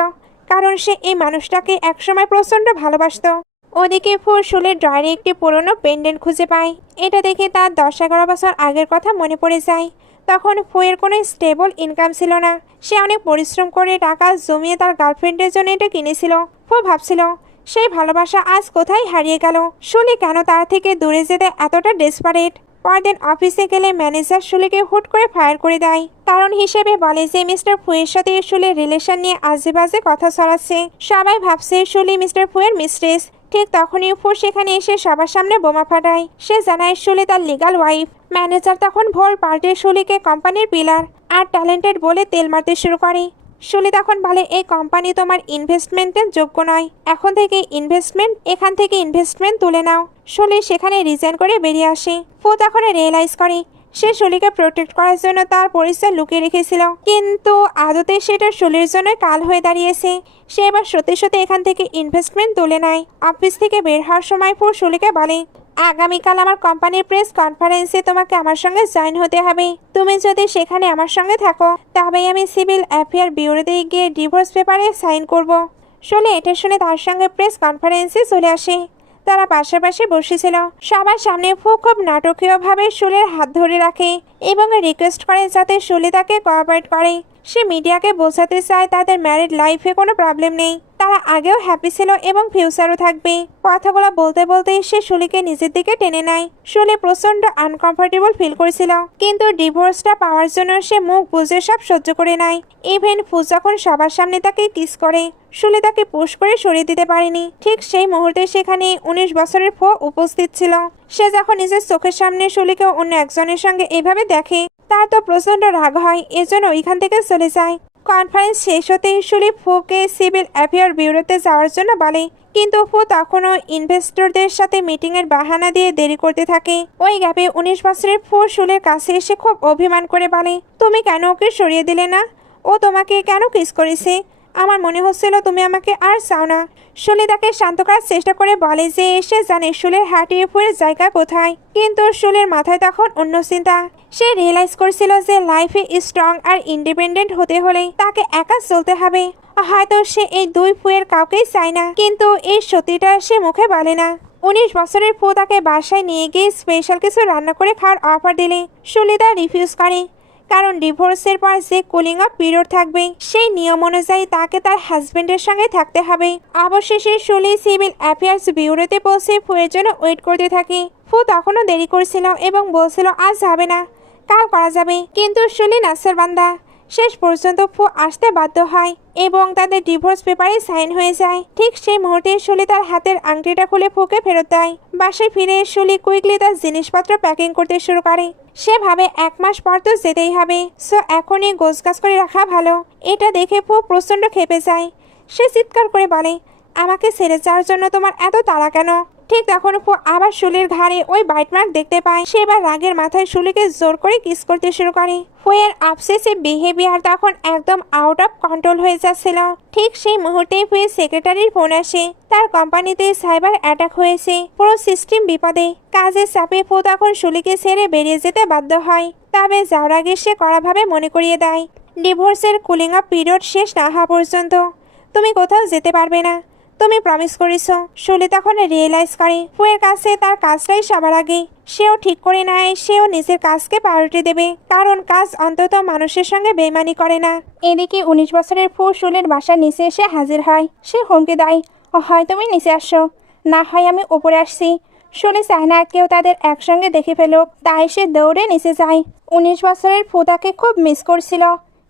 কারণ সে এই মানুষটাকে একসময় প্রচণ্ড ভালোবাসত। ওদিকে ফুল শুলির ড্রয়ারে একটি পুরনো পেন্ডেন্ট খুঁজে পায়। এটা দেখে তার 10-11 বছর আগের কথা মনে পড়ে যায়। তখন ফুয়ের কোনো স্টেবল ইনকাম ছিল না। সে অনেক পরিশ্রম করে টাকা জমিয়ে তার গার্লফ্রেন্ডের জন্য এটা কিনেছিল। ফু ভাবছিল সেই ভালোবাসা আজ কোথায় হারিয়ে গেল। শুলি কেন তার থেকে দূরে যেতে এতটা ডেসপারেট। পরদিন অফিসে গেলে ম্যানেজার শুলিকে হুট করে ফায়ার করে দেয়। কারণ হিসেবে বলে যে মিস্টার ফুয়ের সাথে শুলির রিলেশন নিয়ে আজে বাজে কথা ছড়াচ্ছে। সবাই ভাবছে শুলি মিস্টার ফুয়ের মিস্ট্রেস। ঠিক তখনই ফু সেখানে এসে সবার সামনে বোমা ফাটায়। সে জানায় শুলি তার লিগাল ওয়াইফ। ম্যানেজার তখন ভোল পাল্টে শুলিকে কোম্পানির পিলার আর ট্যালেন্টেড বলে তেল মারতে শুরু করে। শুলি তখন বলে এই কোম্পানি তোমার ইনভেস্টমেন্টের যোগ্য নয়, এখান থেকে ইনভেস্টমেন্ট তুলে নাও। শুলি সেখানে রিজাইন করে বেরিয়ে আসে। ফু তখন রিয়েলাইজ করে সে শুলিকে প্রোটেক্ট করার জন্য তার পরিচয় লুকিয়ে রেখেছিল, কিন্তু আদতে সেটা শুলির জন্য কাল হয়ে দাঁড়িয়েছে। সে এবার সত্যি সত্যি এখান থেকে ইনভেস্টমেন্ট তুলে নেয়। অফিস থেকে বের হওয়ার সময় ফু শুলিকে বলে আগামীকাল আমার কোম্পানির প্রেস কনফারেন্সে তোমাকে আমার সঙ্গে জয়েন হতে হবে। তুমি যদি সেখানে আমার সঙ্গে থাকো তবেই আমি সিভিল অ্যাফেয়ার ব্যুরোতে গিয়ে ডিভোর্স পেপারে সাইন করব। শুলি এটা শুনে তার সঙ্গে প্রেস কনফারেন্সে চলে আসে। তারা পাশাপাশি বসেছিল। সবার সামনে ফু খুব নাটকীয়ভাবে শুলির হাত ধরে রাখে এবং রিকোয়েস্ট করে যাতে শুলি তাকে কোঅপারেট করে। সে মিডিয়াকে বোঝাতে চায় তাদের ম্যারিড লাইফে কোনো প্রবলেম নেই, তারা আগেও হ্যাপি ছিল এবং ফিউচারও থাকবে। কথাগুলো বলতে বলতেই সে শুলিকে নিজের দিকে টেনে নেয়। শুলি প্রচন্ড আনকমফোর্টেবল ফিল করছিল, কিন্তু ডিভোর্সটা পাওয়ার জন্য সে মুখ বুঝে সব সহ্য করে নেয়। ইভেন ফু যখন সবার সামনে তাকে কিস করে শুলি তাকে পুশ করে সরিয়ে দিতে পারেনি। ঠিক সেই মুহূর্তে সেখানে 19 বছরের ফু উপস্থিত ছিল। সে যখন নিজের চোখের সামনে শুলিকে অন্য একজনের সঙ্গে এভাবে দেখে তার তো প্রচন্ড রাগ হয়, এজন্য ওইখান থেকে চলে যায়। কনফারেন্স শেষ হতেই শুলি ফুকে সিভিল অ্যাফেয়ার ব্যুরোতে যাওয়ার জন্য বলে, কিন্তু ফু তখনও ইনভেস্টরদের সাথে মিটিংয়ের বাহানা দিয়ে দেরি করতে থাকে। ওই গ্যাপে 19 বছরের ফু শুলের কাছে এসে খুব অভিমান করে বলে তুমি কেন ওকে সরিয়ে দিলে না? ও তোমাকে কেন কিস করেছে? আমার মনে হচ্ছিল তুমি আমাকে আর চাও না। শুলি তাকে শান্ত করার চেষ্টা করে বলে যে সে জানে শুলের হার্টিয়ে ফুয়ের জায়গা কোথায়, কিন্তু শুলের মাথায় তখন অন্য চিন্তা। সে রিয়েলাইজ করছিল যে লাইফে স্ট্রং আর ইন্ডিপেন্ডেন্ট হতে হলে তাকে একা চলতে হবে। হয়তো সে এই দুই ফুয়ের কাউকেই চায় না, কিন্তু এই সত্যিটা সে মুখে বলে না। 19 বছরের ফু তাকে বাসায় নিয়ে গিয়ে স্পেশাল কিছু রান্না করে খাওয়ার অফার দিলে শুলি তা রিফিউজ করে, কারণ ডিভোর্সের পর যে কুলিং আপ পিরিয়ড থাকবে সেই নিয়ম অনুযায়ী তাকে তার হাজবেন্ডের সঙ্গে থাকতে হবে। অবশেষে শুলি সিভিল অ্যাফেয়ার্স ব্যুরোতে পৌঁছে ফুয়ের জন্য ওয়েট করতে থাকে। ফু তখনও দেরি করছিল এবং বলছিল আজ যাবে না, কাল করা যাবে, কিন্তু শুলি নাসের বান্দা। শেষ পর্যন্ত ফু আসতে বাধ্য হয় এবং তাদের ডিভোর্স পেপারে সাইন হয়ে যায়। ঠিক সেই মুহূর্তে শুলি তার হাতের আংটিটা খুলে ফুকে ফেরত দেয়। বাসায় ফিরে শুলি কুইকলি তার জিনিসপত্র প্যাকিং করতে শুরু করে। সে ভাবে 1 মাস পর তো যেতেই হবে, সো এখনই গোছগাছ করে রাখা ভালো। এটা দেখে ফু প্রচণ্ড খেপে যায়। সে চিৎকার করে বলে আমাকে ছেড়ে যাওয়ার জন্য তোমার এত তাড়া কেন? ঠিক তখন ফু আবার শুলির ঘাড়ে ওই বাইট মার্ক দেখতে পায়। সে এবার রাগের মাথায় শুলিকে জোর করে কিস করতে শুরু করে। ফুয়ের অবসেসিভ বিহেভিয়ার তখন একদম আউট অফ কন্ট্রোল হয়ে যাচ্ছিল। ঠিক সেই মুহূর্তেই ফুয়ের সেক্রেটারির ফোন আসে। তার কোম্পানিতে সাইবার অ্যাটাক হয়েছে, পুরো সিস্টেম বিপদে। কাজের চাপে ফু তখন শুলিকে ছেড়ে বেরিয়ে যেতে বাধ্য হয়। তবে যাওয়ার আগে সে কড়াভাবে মনে করিয়ে দেয় ডিভোর্সের কুলিং আপ পিরিয়ড শেষ না হওয়া পর্যন্ত তুমি কোথাও যেতে পারবে না, তুমি প্রমিস করেছ। শুলি তখন রিয়েলাইজ করে ফুয়ের কাছে তার কাজটাই সবার আগে। সেও ঠিক করে নেয় সেও নিজের কাজকে প্রায়োরিটি দেবে, কারণ কাজ অন্তত মানুষের সঙ্গে বেইমানি করে না। এদিকে 19 বছরের ফু শুলির বাসার নিচে এসে হাজির হয়। সে হুমকি দেয় হয় তুমি নিচে আসো, না হয় আমি উপরে আসছি। শুলি চায় না কেউ তাদের একসঙ্গে দেখে ফেলুক, তাই সে দৌড়ে নিচে যায়। 19 বছরের ফু তাকে খুব মিস করছিল,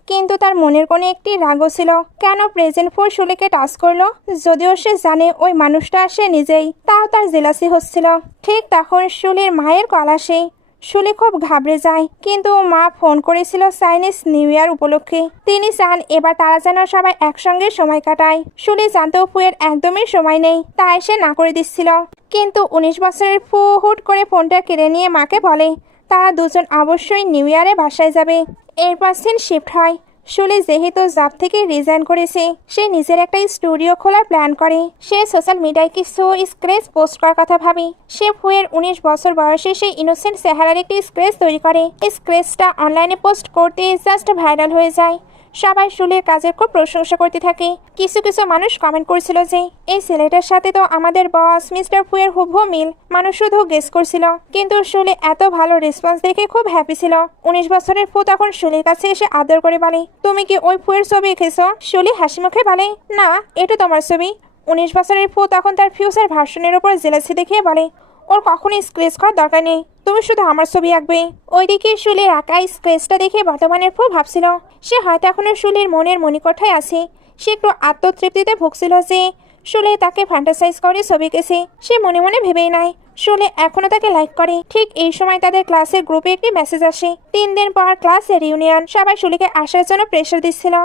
কিন্তু তার মনের কোণে একটি রাগও ছিল। কেন প্রেজেন্ট ফু শুলিকে টাচ করলো, যদিও সে জানে ওই মানুষটা সে নিজেই, তাও তার জেলাসি হচ্ছিল। ঠিক তখন শুলির মায়ের কল আসে। শুলি খুব ঘাবড়ে যায়, কিন্তু মা ফোন করেছিল চাইনিজ নিউ ইয়ার উপলক্ষে। তিনি চান এবার তারা যেন সবাই একসঙ্গে সময় কাটায়। শুলি জানতেও ফুয়ের একদমই সময় নেই, তাই সে না করে দিচ্ছিল। কিন্তু 19 বছরের ফু হুট করে ফোনটা কেড়ে নিয়ে মাকে বলে তারা দুজন অবশ্যই নিউ ইয়ারে বাসায় যাবে। এরপর সিন শিফট হয়। শুলি যেহেতু জব থেকে রিজাইন করেছে, সে নিজের একটা স্টুডিও খোলার প্ল্যান করে। সে সোশ্যাল মিডিয়ায় কিছু স্ক্রেচ পোস্ট করার কথা ভাবে। সে ফুয়ের 19 বছর বয়সে সেই ইনোসেন্ট চেহারার একটি স্ক্রেচ তৈরি করে। স্ক্রেচটা অনলাইনে পোস্ট করতে জাস্ট ভাইরাল হয়ে যায়। সবাই শুলির কাজের খুব প্রশংসা করতে থাকে। কিছু কিছু মানুষ কমেন্ট করছিল যে এই ছেলেটার সাথে তো আমাদের বস মিস্টার ফুয়ের হুবহু মিল। মানুষ শুধু গেস করছিল, কিন্তু শুলি এত ভালো রেসপন্স দেখে খুব হ্যাপি ছিল। 19 বছরের ফু তখন শুলির কাছে এসে আদর করে বলে, তুমি কি ওই ফুয়ের ছবি এঁকেছো? শুলি হাসি মুখে বলে, না, এটা তোমার ছবি। 19 বছরের ফু তখন তার ফিউচার ভার্সনের উপর জেলাসি দেখিয়ে বলে, ওর কখনোই স্ক্রেচ করার দরকার নেই, তুমি শুধু আমার ছবি আঁকবে। ওইদিকে শুলির আঁকা স্ক্রেচটা দেখে বর্তমানের ফু ভাবছিল সে হয়তো এখনো শুলির মনের মণিকোঠায় আছে। সে একটু আত্মতৃপ্তিতে ভুগছিল যে শুলি তাকে ফ্যান্টাসাইজ করে ছবি এঁকেছে। সে মনে মনে ভেবেই নাই শুলি এখনো তাকে লাইক করে। ঠিক এই সময় তাদের ক্লাসের গ্রুপে একটি মেসেজ আসে, 3 দিন পর ক্লাসের রিউনিয়ন। সবাই শুলিকে আসার জন্য প্রেশার দিচ্ছিল,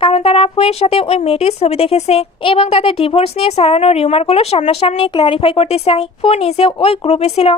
কারণ তারা ফুয়ের সাথে ওই মেয়েটির ছবি দেখেছে এবং তাদের ডিভোর্স নিয়ে ছড়ানো রিউমারগুলো সামনাসামনি ক্ল্যারিফাই করতে চায়। ফু নিজেও ওই গ্রুপে ছিল,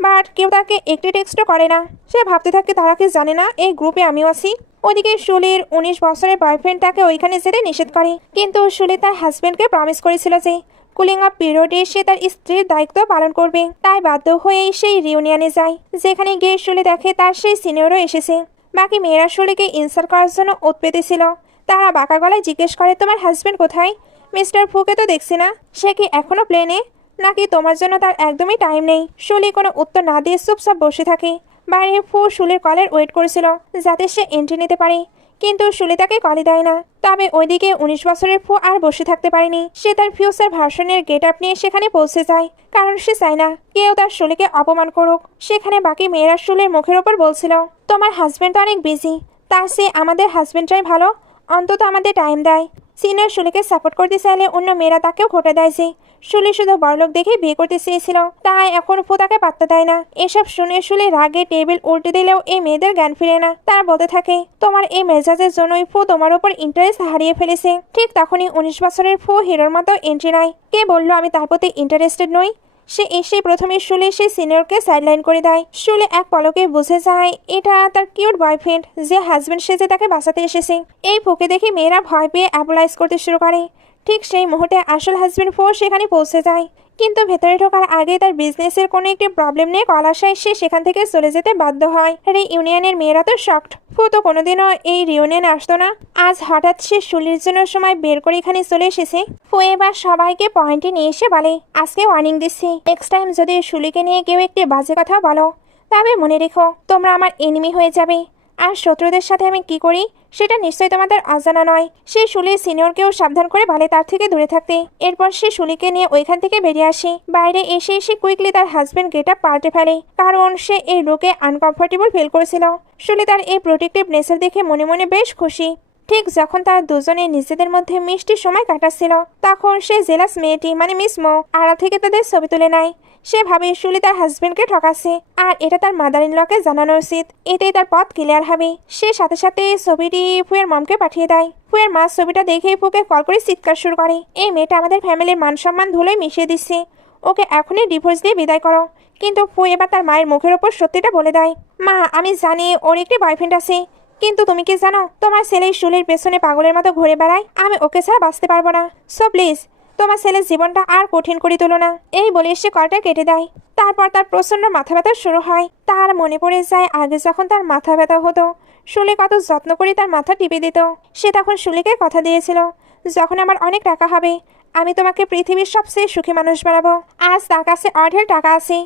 বাট কেউ তাকে একটি টেক্সটও করে না। সে ভাবতে থাকে তারা কি জানে না এই গ্রুপে আমিও আছি। ওদিকে শুলির 19 বছরের বয়ফ্রেন্ড তাকে ওইখানে যেতে নিষেধ করে, কিন্তু শুলি তার হাজব্যান্ডকে প্রমিস করেছিল যে কুলিং অফ পিরিয়ডে সে তার স্ত্রীর দায়িত্ব পালন করবে। তাই বাধ্য হয়েই সেই রিউনিয়নে যায়, যেখানে গিয়ে শুলি দেখে তার সেই সিনিয়রও এসেছে। বাকি মেয়েরা শুলিকে ইনসাল্ট করার জন্য ওত পেতেছিল। তারা বাঁকা গলায় জিজ্ঞেস করে, তোমার হাজব্যান্ড কোথায়? মিস্টার ফুকে তো দেখছি না, সে কি এখনো প্লেনে, নাকি তোমার জন্য তার একদমই টাইম নেই? শুলি কোনো উত্তর না দিয়ে চুপচাপ বসে থাকে। বাইরে ফু শুলির কলের ওয়েট করেছিল যাতে সে এন্ট্রি নিতে পারে, কিন্তু শুলি তাকে কলই দেয় না। তবে ওইদিকে 19 বছরের ফু আর বসে থাকতে পারেনি। সে তার ফিউচার ভার্সনের গেট আপ নিয়ে সেখানে পৌঁছে যায়, কারণ সে চায় না কেউ তার শুলিকে অপমান করুক। সেখানে বাকি মেয়েরা শুলির মুখের ওপর বলছিল, তোমার হাজব্যান্ড তো অনেক বিজি, তার সে আমাদের হাজব্যান্ডটাই ভালো, অন্তত আমাদের টাইম দেয়। সিনিয়র শুলিকে সাপোর্ট করতে চাইলে অন্য মেয়েরা তাকেও ঘটে দেয় যে শুলি শুধু বড়লোক দেখে বিয়ে করতে চেয়েছিল, তাই এখন ফু তাকে পাত্তা দেয় না। এসব শুনে শুলি রাগে টেবিল উল্টে দিলেও এই মেয়েদের জ্ঞান ফিরে না। তারা বলতে থাকে, তোমার এই মেজাজের জন্যই ফু তোমার উপর ইন্টারেস্ট হারিয়ে ফেলেছে। ঠিক তখনই 19 বছরের ফু হিরোর মতো এন্ট্রি নেয়। কে বললো আমি তার প্রতি ইন্টারেস্টেড নই? সে এসে প্রথমে শুলি সেই সিনিয়রকে সাইডলাইন করে দেয়। শুলি এক পলকে বুঝে যায় এটা তার কিউট বয়ফ্রেন্ড, যে হাজব্যান্ড সেজে তাকে বাঁচাতে এসেছে। এই ফুকে দেখে মেয়েরা ভয় পেয়ে অ্যাপোলাইজ করতে শুরু করে। ঠিক সেই মুহূর্তে আসল হাজব্যান্ড ফু সেখানে পৌঁছে যায়, কিন্তু ভেতরে ঢোকার আগে তার বিজনেসের কোনো একটি প্রবলেম নিয়ে কল আসায় সে সেখান থেকে চলে যেতে বাধ্য হয়। আর এই ইউনিয়নের মেয়েরা তো শকড, ফু তো কোনোদিনও এই রিউনিয়নে আসতো না। আজ হঠাৎ সে শুলির জন্য সময় বের করে এখানে চলে এসেছে। ফু এবার সবাইকে পয়েন্টে নিয়ে এসে বলে, আজকে ওয়ার্নিং দিচ্ছি, নেক্সট টাইম যদি শুলিকে নিয়ে কেউ একটি বাজে কথা বলো, তবে মনে রেখো তোমরা আমার এনিমি হয়ে যাবে। আর শত্রুদের সাথে আমি কি করি সেটা নিশ্চয়ই তোমাদের অজানা নয়। সে শুলির সিনিয়রকেও সাবধান করে বলে তার থেকে দূরে থাকতে। এরপর সে শুলিকে নিয়ে ওইখান থেকে বেরিয়ে আসে। বাইরে এসে সে কুইকলি তার হাজব্যান্ড গেট আপ পাল্টে ফেলে, কারণ সে এই লুকে আনকমফোর্টেবল ফিল করেছিল। শুলি তার এই প্রোটেক্টিভ নেচার দেখে মনে মনে বেশ খুশি। ঠিক যখন তারা দুজনে নিজেদের মধ্যে মিষ্টি সময় কাটাচ্ছিল, তখন সে জেলাস মেয়েটি মানে মিস মো আড়াল থেকে তাদের ছবি তুলে নেয়। সে ভাবে শুলি তার হাজবেন্ডকে ঠকাচ্ছে, আর এটা তার মাদার ইন লকে জানানো উচিত, এতেই তার পথ ক্লিয়ার হবে। সে সাথে সাথে ছবিটি ফুয়ের মমকে পাঠিয়ে দেয়। ফুয়ের মা ছবিটা দেখে ফুকে কল করে চিৎকার শুরু করে, এই মেয়েটা আমাদের ফ্যামিলির মান সম্মান ধুলোয় মিশিয়ে দিচ্ছে, ওকে এখনই ডিভোর্স দিয়ে বিদায় করো। কিন্তু ফু এবার তার মায়ের মুখের ওপর সত্যিটা বলে দেয়, মা আমি জানি ওর একটি বয়ফ্রেন্ড আছে, কিন্তু তুমি কি জানো তোমার ছেলে শুলির পেছনে পাগলের মতো ঘুরে বেড়ায়, আমি ওকে ছাড়া বাঁচতে পারবো না। সো প্লিজ তোমার ছেলের জীবনটা আর কঠিন করে তুলো না। এই বলে সে কলটা কেটে দেয়। তারপর তার প্রচন্ড মাথা ব্যথা শুরু হয়। তার মনে পড়ে যায় আগে যখন তার মাথা ব্যথা হতো, শুলি কত যত্ন করে তার মাথা টিপে দিত। সে তখন শুলিকে কথা দিয়েছিল, যখন আমার অনেক টাকা হবে আমি তোমাকে পৃথিবীর সবচেয়ে সুখী মানুষ বানাবো। আজ তার কাছে অঢেল টাকা আছে,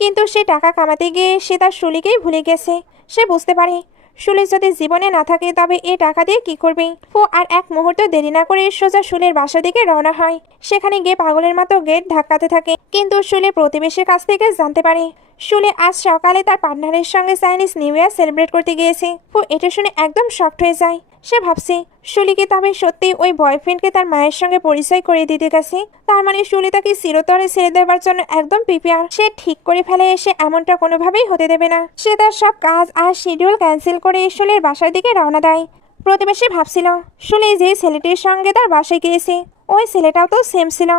কিন্তু সে টাকা কামাতে গিয়ে সে তার শুলিকেই ভুলে গেছে। সে বুঝতে পারে শুলি যদি জীবনে না থাকে তবে এই টাকা দিয়ে কি করবে। ফু আর এক মুহূর্ত দেরি না করে সোজা শুলির বাসার দিকে রওনা হয়। সেখানে গিয়ে পাগলের মতো গেট ধাক্কাতে থাকে, কিন্তু শুলি প্রতিবেশীর কাছ থেকে জানতে পারে শুলি আজ সকালে তার পার্টনারের সঙ্গে চাইনিজ নিউ ইয়ার সেলিব্রেট করতে গিয়েছে। ফু এটা শুনে একদম শকড হয়ে যায়। সে ভাবছে শুলি কি তবে সত্যি ওই বয়ফ্রেন্ডকে তার মায়ের সঙ্গে পরিচয় করে দিতে গেছে। তার মানে শুলি তাকে চিরতরে ছেড়ে দেওয়ার জন্য একদম প্রিপেয়ার। সে ঠিক করে ফেলে সে এমনটা কোনোভাবেই হতে দেবে না। সে তার সব কাজ আর শিডিউল ক্যান্সেল করে শুলির বাসার দিকে রওনা দেয়। প্রতিবেশী ভাবছিল শুলি যে ছেলেটির সঙ্গে তার বাসায় গিয়েছে ওই ছেলেটাও তো সেম ছিল।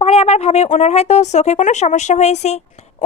পরে আবার ভাবে ওনার হয়তো চোখে কোনো সমস্যা হয়েছে।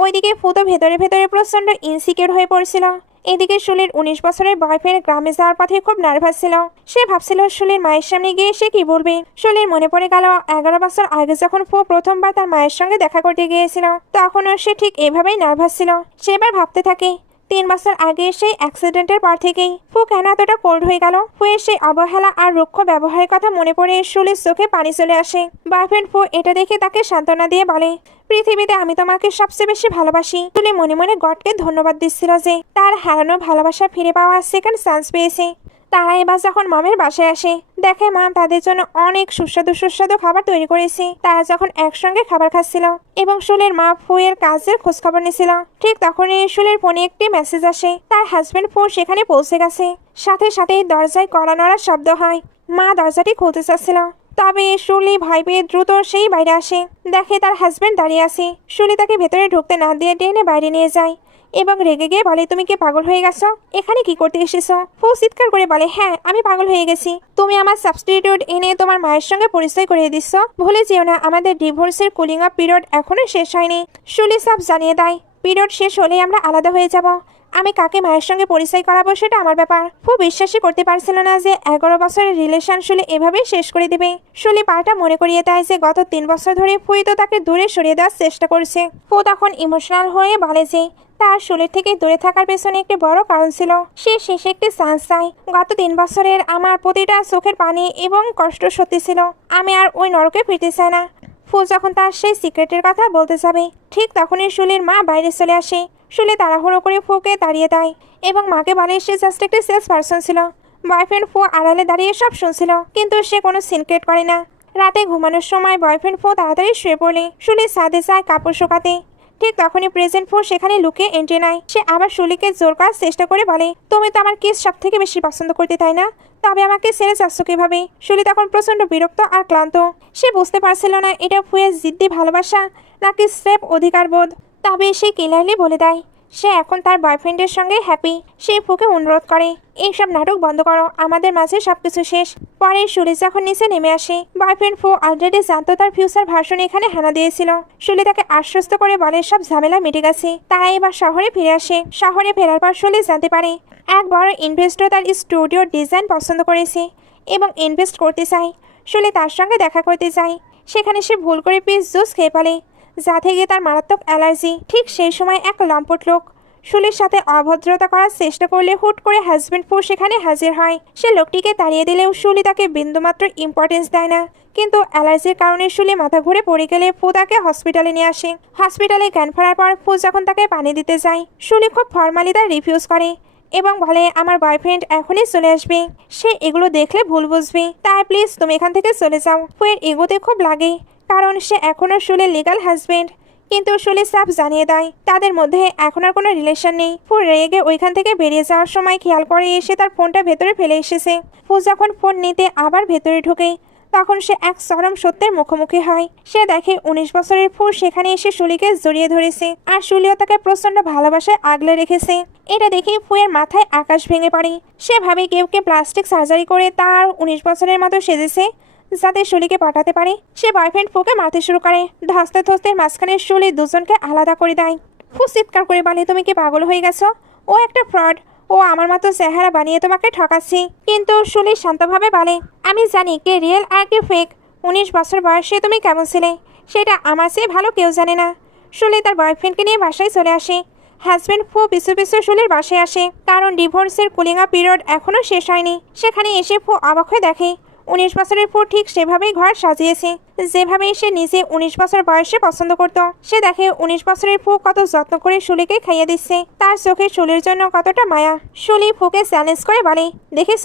ওইদিকে ফুতো ভেতরে ভেতরে প্রচণ্ড ইনসিকিউর হয়ে পড়ছিল। এদিকে শুলির 19 বছরের বয়ফ্রেন্ড গ্রামে যাওয়ার পথে খুব নার্ভাস ছিল। সে ভাবছিল শুলির মায়ের সামনে গিয়ে সে কি বলবে। শুলির মনে পড়ে গেল 11 বছর আগে যখন ফু প্রথমবার তার মায়ের সঙ্গে দেখা করতে গিয়েছিল তখনও সে ঠিক এভাবেই নার্ভাস ছিল। সে এবার ভাবতে থাকে 3 বছর আগে সেই অ্যাক্সিডেন্টের পর থেকেই ফু কেন এতটা কোল্ড হয়ে গেল। ফুয়ের সেই অবহেলা আর রুক্ষ ব্যবহারের কথা মনে পড়ে শুলির চোখে পানি চলে আসে। বয়ফ্রেন্ড ফু এটা দেখে তাকে সান্ত্বনা দিয়ে বলে, পৃথিবীতে আমি তোমাকে সবচেয়ে বেশি ভালোবাসি। শুলি মনে মনে গডকে ধন্যবাদ দিচ্ছিল যে তার হারানো ভালোবাসা ফিরে পাওয়ার সেকেন্ড চান্স পেয়েছে। তারা এবার যখন মামের বাসায় আসে দেখে মা তাদের জন্য অনেক সুস্বাদু সুস্বাদু খাবার তৈরি করেছে। তারা যখন একসঙ্গে খাবার খাচ্ছিল এবং শুলির মা ফুয়ের কাজের খোঁজখবর নিছিল ঠিক তখনই শুলির ফোনে একটি মেসেজ আসে তার হাজবেন্ড ফু সেখানে পৌঁছে গেছে। সাথে সাথেই দরজায় কড়া নড়ার শব্দ হয়। মা দরজাটি খুলতে চাচ্ছিল তবে শুলি ভয় পেয়ে দ্রুত সেই বাইরে আসে। দেখে তার হাজবেন্ড দাঁড়িয়ে আছে। শুলি তাকে ভেতরে ঢুকতে না দিয়ে টেনে বাইরে নিয়ে যায় এবং রেগে গিয়ে বলে, তুমি কি পাগল হয়ে গেছো? এখানে কি করতে এসেছো? ফু চিৎকার করে বলে, হ্যাঁ আমি পাগল হয়ে গেছি। তুমি আমার সাবস্টিটিউট এনে তোমার মায়ের সঙ্গে পরিচয় করিয়ে দিচ্ছ। ভুলে যেও না আমাদের ডিভোর্সের কুলিং আপ পিরিয়ড এখনো শেষ হয়নি। শুলি সাব জানিয়ে দেয় পিরিয়ড শেষ হলেই আমরা আলাদা হয়ে যাব। আমি কাকে মায়ের সঙ্গে পরিচয় করাবো সেটা আমার ব্যাপার। খুব বিশ্বাসই করতে পারছিল না যে 11 বছরের রিলেশন শুলি এভাবেই শেষ করে দেবে। শুলি পাটা মনে করিয়ে দেয় যে গত 3 বছর ধরে ফুই তো তাকে দূরে সরিয়ে দেওয়ার চেষ্টা করছে। ফু তখন ইমোশনাল হয়ে বলে যে তার শুলির থেকে দূরে থাকার পেছনে একটি বড় কারণ ছিল। সে শেষে একটি চান্স চায়। গত 3 বছরের আমার প্রতিটা চোখের পানি এবং কষ্ট সত্যি ছিল। আমি আর ওই নরকে ফিরতে চাই না। ফু যখন তার সেই সিক্রেটের কথা বলতে যাবে ঠিক তখনই শুলির মা বাইরে চলে আসে। শুলি তাড়াহুড়ো করে ফুকে তাড়িয়ে দেয় এবং মাকে বলে সে জাস্ট একটি সেলস পার্সন ছিল। বয়ফ্রেন্ড ফু আড়ালে দাঁড়িয়ে সব শুনছিল কিন্তু সে কোনো সিনক্রেট করে না। রাতে ঘুমানোর সময় বয়ফ্রেন্ড ফু তাড়াতাড়ি শুয়ে পড়লে শুলি ছাদে যায় কাপড় শুকাতে। ঠিক তখনই প্রেজেন্ট ফু সেখানে লুকিয়ে এন্ট্রি নেয়। সে আবার শুলিকে জোর করার চেষ্টা করে বলে, তুমি তো আমার কিস সব থেকে বেশি পছন্দ করতে তাই না? তবে আমাকে ছেড়ে যাচ্ছ কিভাবে? শুলি তখন প্রচন্ড বিরক্ত আর ক্লান্ত। সে বুঝতে পারছিল না এটা ফুয়ের জিদ্দি ভালোবাসা নাকি স্রেফ অধিকার বোধ। তবে সে ক্লিয়ারলি বলে দেয় সে এখন তার বয়ফ্রেন্ডের সঙ্গে হ্যাপি। সে ফুকে অনুরোধ করে এইসব নাটক বন্ধ করো, আমাদের মাঝে সবকিছু শেষ। পরে শুলি যখন নিচে নেমে আসে বয়ফ্রেন্ড ফু অলরেডি জানতো তার ফিউচার ভার্সন এখানে হানা দিয়েছিল। শুলি তাকে আশ্বস্ত করে বলে সব ঝামেলা মিটে গেছে। তারা এবার শহরে ফিরে আসে। শহরে ফেরার পর শুলি জানতে পারে এক বড় ইনভেস্টর তার স্টুডিওর ডিজাইন পছন্দ করেছে এবং ইনভেস্ট করতে চায়। শুলি তার সঙ্গে দেখা করতে যায়। সেখানে সে ভুল করে পিস জুস খেয়ে ফেলে যা থেকে তার মারাত্মক অ্যালার্জি। ঠিক সেই সময় এক লম্পট লোক শুলির সাথে অভদ্রতা করার চেষ্টা করলে হুট করে হাজবেন্ড ফু সেখানে হাজির হয়। সে লোকটিকে তাড়িয়ে দিলেও শুলি তাকে বিন্দুমাত্র ইম্পর্টেন্স দেয় না। কিন্তু অ্যালার্জির কারণে শুলি মাথা ঘুরে পড়ে গেলে ফু তাকে হসপিটালে নিয়ে আসে। হসপিটালে জ্ঞান ফেরার পর ফু যখন তাকে পানি দিতে যায় শুলি খুব ফর্মালি তা রিফিউজ করে এবং বলে আমার বয়ফ্রেন্ড এখনই চলে আসবে। সে এগুলো দেখলে ভুল বুঝবে, তাই প্লিজ তুমি এখান থেকে চলে যাও। ফুয়ের এগোতে খুব লাগে কারণ সে এখনও শুলির লিগাল হাজবেন্ড। কিন্তু শুলি সাফ জানিয়ে দেয় তাদের মধ্যে এখন আর কোনো রিলেশন নেই। ফু রেগে ওইখান থেকে বেরিয়ে যাওয়ার সময় খেয়াল করে এসে তার ফোনটা ভেতরে ফেলে এসেছে। ফু যখন ফোন নিতে আবার ভেতরে ঢোকে তখন সে এক চরম সত্যের মুখোমুখি হয়। সে দেখে 19 বছরের ফু সেখানে এসে শুলিকে জড়িয়ে ধরেছে আর শুলিও তাকে প্রচন্ড ভালোবাসায় আগলে রেখেছে। এটা দেখে ফুয়ের মাথায় আকাশ ভেঙে পড়ে। সে ভাবে কেউ কে প্লাস্টিক সার্জারি করে তার 19 বছরের মতো সেজেছে যাতে শুলিকে পাঠাতে পারে। সে বয়ফ্রেন্ড ফুকে মারতে শুরু করে। ধস্তে ধস্তে মাঝখানে শুলি দুজনকে আলাদা করে দেয়। ফু চিৎকার করে বলে তুমি কি পাগল হয়ে গেছো? ও একটা ফ্রড। ও আমার মতো চেহারা বানিয়ে তোমাকে ঠকাচ্ছি। কিন্তু শুলি শান্তভাবে বলে আমি জানি কে রিয়েল আর কে ফেক। 19 বছর বয়সে তুমি কেমন ছিলে সেটা আমার চেয়ে ভালো কেউ জানে না। শুলি তার বয়ফ্রেন্ডকে নিয়ে বাসায় চলে আসে। হাজবেন্ড ফু পিছু পিছু শুলির বাসায় আসে কারণ ডিভোর্সের কুলিং আপ পিরিয়ড এখনো শেষ হয়নি। সেখানে এসে ফু অবাক হয়ে দেখে 19 বছরের ফু ঠিক সেভাবেই ঘর সাজিয়েছে যেভাবে সে নিজে 19 বছর বয়সে পছন্দ করত। সে দেখে 19 বছরের ফু কত যত্ন করে শুলিকে খাইয়ে দিচ্ছে। তার চোখে শুলির জন্য কতটা মায়া। শুলি ফুকে চ্যালেঞ্জ করে বলে দেখেছ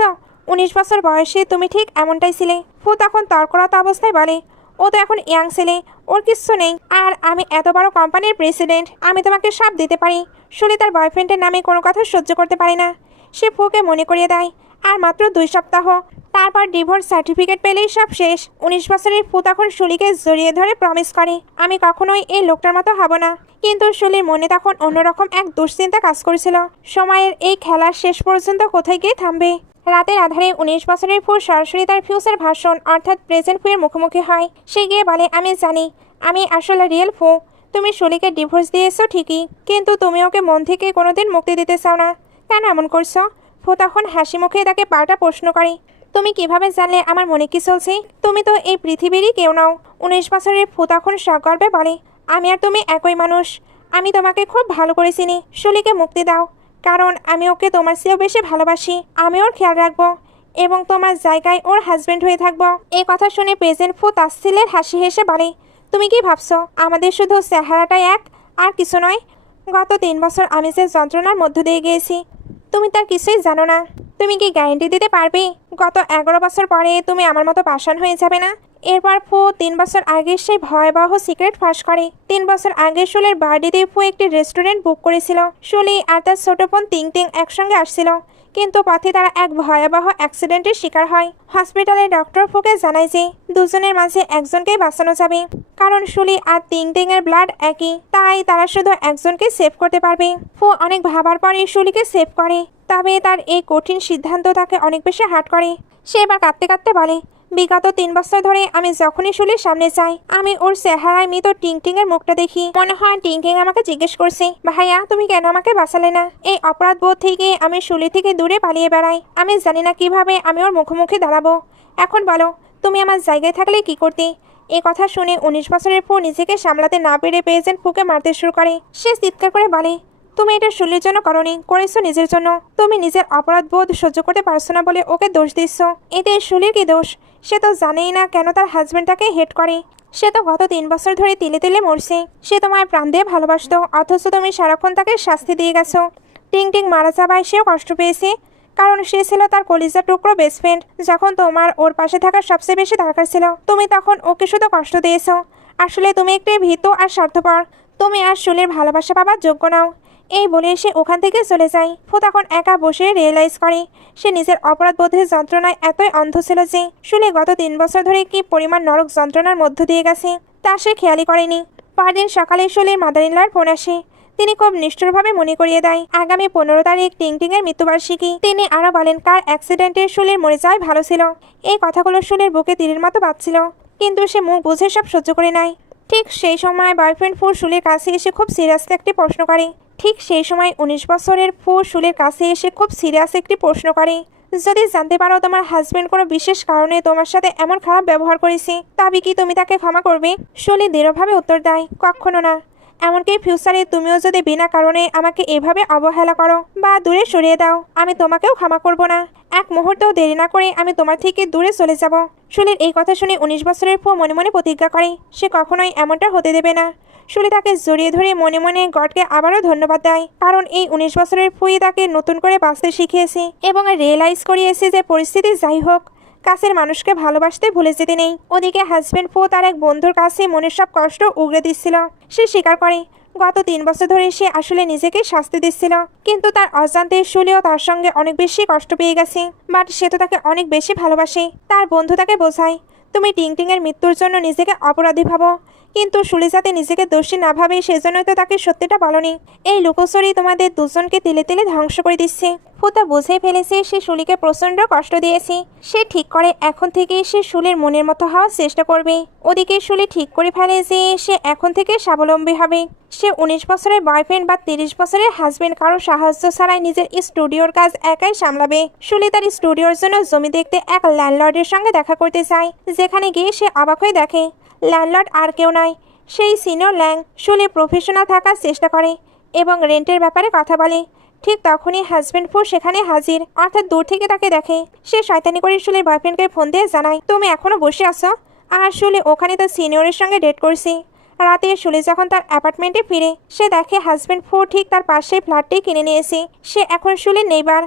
19 বছর বয়সে তুমি ঠিক এমনটাই ছিলে। ফু তখন তর্করত অবস্থায় বলে ও তো এখন ইয়াং ছেলে, ওর কিচ্ছু নেই। আর আমি এত বড় কোম্পানির প্রেসিডেন্ট, আমি তোমাকে সব দিতে পারি। শুলি তার বয়ফ্রেন্ডের নামে কোনো কথা সহ্য করতে পারে না। সে ফুকে মনে করিয়ে দেয় আর মাত্র 2 সপ্তাহ। তারপর ডিভোর্স সার্টিফিকেট পেলেই সব শেষ। 19 বছরের ফু তখন শুলিকে জড়িয়ে ধরে প্রমিস করে, আমি কখনোই এই লোকটার মতো হব না। কিন্তু শুলির মনে তখন অন্যরকম এক দুশ্চিন্তা কাজ করেছিল, সময়ের এই খেলার শেষ পর্যন্ত কোথায় গিয়ে থামবে। রাতের আধারে 19 বছরের ফু সরাসরি তার ফিউচার ভার্সন অর্থাৎ প্রেজেন্ট ফুয়ের মুখোমুখি হয়। সে গিয়ে বলে, আমি জানি আমি আসলে রিয়েল ফু। তুমি শুলিকে ডিভোর্স দিয়েছো ঠিকই, কিন্তু তুমি ওকে মন থেকে কোনোদিন মুক্তি দিতে চাও না। কেন এমন করছো? ফু তখন হাসি মুখে তাকে পাল্টা প্রশ্ন করে, তুমি কিভাবে জানলে আমার মনে কি চলছে? তুমি তো এই পৃথিবীরই কেউ নাও। 19 বছরের ফু তখন সগর্বে বলে, আমি আর তুমি একই মানুষ। আমি তোমাকে খুব ভালো করে চিনি। শুলিকে মুক্তি দাও, কারণ আমি ওকে তোমার চেয়েও বেশি ভালোবাসি। আমি ওর খেয়াল রাখবো এবং তোমার জায়গায় ওর হাজবেন্ড হয়ে থাকবো। এই কথা শুনে প্রেজেন্ট ফু তাচ্ছিল্যের হাসি হেসে বলে, তুমি কি ভাবছো আমাদের শুধু চেহারাটাই এক আর কিছু নয়? গত 3 বছর আমি যে যন্ত্রণার মধ্য দিয়ে গিয়েছি তুমি তার কিছুই জানো না। তুমি কি গ্যারান্টি দিতে পারবে গত 11 বছর পরে তুমি আমার মতো পাষাণ হয়ে যাবে না? এরপর ফু 3 বছর আগে সেই ভয়াবহ সিক্রেট ফাঁস করে। 3 বছর আগে শুলের বার্থডেতে ফু একটি রেস্টুরেন্ট বুক করেছিল। শুলি আর তার ছোট বোন টিং টিং একসঙ্গে আসছিল, কিন্তু পথে তারা এক ভয়াবহ অ্যাক্সিডেন্টের শিকার হয়। হসপিটালে ডক্টর ফুকে জানায় যে দুজনের মাঝে একজনকেই বাঁচানো যাবে, কারণ শুলি আর টিং টিং এর ব্লাড একই, তাই তারা শুধু একজনকে সেভ করতে পারবে। ফু অনেক ভাবার পরে শুলিকে সেভ করে, তবে তার এই কঠিন সিদ্ধান্ত তাকে অনেক বেশি হার্ট করে। সে এবার কাঁদতে কাঁদতে বলে, বিগত 3 বছর ধরে আমি যখনই শুলির সামনে যাই, আমি ওর চেহারায় মৃত টিং টিং এর মুখটা দেখি। মনে হয় টিং টিং আমাকে জিজ্ঞেস করছে, ভাইয়া তুমি কেন আমাকে বাঁচালে না? এই অপরাধ বোধ থেকে আমি শুলি থেকে দূরে পালিয়ে বেড়াই। আমি জানি না কিভাবে আমি ওর মুখোমুখি দাঁড়াবো। এখন বলো, তুমি আমার জায়গায় থাকলে কি করতে? এই কথা শুনে 19 বছরের ফু নিজেকে সামলাতে না পেরে প্রেজেন্ট ফুকে মারতে শুরু করে। সে চিৎকার করে বলে, তুমি এটা শুলির জন্য করনি, করেছো নিজের জন্য। তুমি নিজের অপরাধ বোধ সহ্য করতে পারছো না বলে ওকে দোষ দিচ্ছ। এতে শুলির কি দোষ? সে তো জানেই না কেন তার হাজবেন্ডটাকে হেট করে। সে তো গত 3 বছর ধরে তিলে তিলে মরছে। সে তোমার প্রাণ দিয়ে ভালোবাসতো, অথচ তুমি সারাক্ষণ তাকে শাস্তি দিয়ে গেছো। টিং টিং মারা যাবায় সেও কষ্ট পেয়েছে, কারণ সে ছিল তার কলিজার টুকরো বেস্ট ফ্রেন্ড। যখন তোমার ওর পাশে থাকার সবচেয়ে বেশি দরকার ছিল, তুমি তখন ওকে শুধু কষ্ট দিয়েছো। আসলে তুমি একটি ভীতু আর স্বার্থপর। তুমি আর শুলির ভালোবাসা পাবার যোগ্য নাও। এই বলে সে ওখান থেকে চলে যায়। ফু তখন একা বসে রিয়েলাইজ করে সে নিজের অপরাধ বোধের যন্ত্রণায় এতই অন্ধ ছিল যে শুলি গত 3 বছর ধরে কি পরিমাণ নরক যন্ত্রণার মধ্য দিয়ে গেছে তা সে খেয়ালই করেনি। পরদিন সকালে শুলির মাদার ইন লর ফোন আসে। তিনি খুব নিষ্ঠুরভাবে মনে করিয়ে দেয় আগামী 15 তারিখ টিং টিং এর মৃত্যুবার্ষিকী। তিনি আরও বলেন কার অ্যাক্সিডেন্টে শুলির মরে যাওয়াই ভালো ছিল। এই কথাগুলো শুলির বুকে তীরের মতো বাজছিল, কিন্তু সে মুখ বুঝে সব সহ্য করে নেয়। ঠিক সেই সময় বয়ফ্রেন্ড ফু শুলির কাছে এসে খুব সিরিয়াসলি একটি প্রশ্ন করে। 19 বছরের ফু শুলির কাছে এসে খুব সিরিয়াস একটি প্রশ্ন করে, যদি জানতে পারো তোমার হাজবেন্ড কোনো বিশেষ কারণে তোমার সাথে এমন খারাপ ব্যবহার করেছে, তবে কি তুমি তাকে ক্ষমা করবে? শুলি দৃঢ়ভাবে উত্তর দেয়, কখনো না। এমনকি ফিউচারে তুমিও যদি বিনা কারণে আমাকে এভাবে অবহেলা করো বা দূরে সরিয়ে দাও, আমি তোমাকেও ক্ষমা করব না। এক মুহূর্তেও দেরি না করে আমি তোমার থেকে দূরে চলে যাব। শুলির এই কথা শুনে 19 বছরের ফু মনে মনে প্রতিজ্ঞা করে সে কখনোই এমনটা হতে দেবে না। শুলি তাকে জড়িয়ে ধরে মনে মনে গডকে আবারও ধন্যবাদ দেয়, কারণ এই 19 বছরের ফুই তাকে নতুন করে বাঁচতে শিখিয়েছে এবং রিয়েলাইজ করিয়েছে যে পরিস্থিতি যাই হোক, কাছের মানুষকে ভালোবাসতে ভুলে যেতে নেই। ওদিকে হাজবেন্ড ফু তার এক বন্ধুর কাছে মনের সব কষ্ট উগড়ে দিচ্ছিল। সে স্বীকার করে গত 3 বছর ধরে সে আসলে নিজেকে শাস্তি দিচ্ছিল, কিন্তু তার অজান্তে শুলিও তার সঙ্গে অনেক বেশি কষ্ট পেয়ে গেছে। বাট সে তো তাকে অনেক বেশি ভালোবাসে। তার বন্ধু তাকে বোঝায়, তুমি টিং টিং এর মৃত্যুর জন্য নিজেকে অপরাধী ভাবো, কিন্তু শুলি যাতে নিজেকে দোষী না ভাবে সেজন্যই তো তাকে সত্যিটা বলনি। এই লুকোচুরি তোমাদের দুজনকে তিলে তিলে ধ্বংস করে দিচ্ছে। ফুতা বুঝে ফেলেছে সে শুলিকে প্রচণ্ড কষ্ট দিয়েছে। সে ঠিক করে এখন থেকে সে শুলির মনের মতো হওয়ার চেষ্টা করবে। ওদিকে শুলি ঠিক করে ফেলে যে সে এখন থেকে স্বাবলম্বী হবে। সে 19 বছরের বয়ফ্রেন্ড বা 30 বছরের হাজবেন্ড কারো সাহায্য ছাড়াই নিজের স্টুডিওর কাজ একাই সামলাবে। শুলি তার স্টুডিওর জন্য জমি দেখতে এক ল্যান্ডলর্ডের সঙ্গে দেখা করতে চায়, যেখানে গিয়ে সে অবাক হয়ে দেখে ল্যান্ডলর্ড আর কেউ নয়, সেই সিনিয়র ল্যাং। শুলি প্রফেশনাল থাকার চেষ্টা করে এবং রেন্টের ব্যাপারে কথা বলে। ঠিক তখনই হাজবেন্ড ফু সেখানে হাজির, অর্থাৎ দূর থেকে তাকে দেখে। সে শয়তানি করে শুলির বয়ফ্রেন্ডকে ফোন দিয়ে জানায়, তুমি এখনো বসে আছো? আর শুলি ওখানে তার সিনিয়রের সঙ্গে ডেট করছি। রাতে শুলি যখন তার অ্যাপার্টমেন্টে ফিরে, সে দেখে হাজবেন্ড ফু ঠিক তার পাশে ফ্ল্যাটটি কিনে নিয়েছে। সে এখন শুলির নেইবার।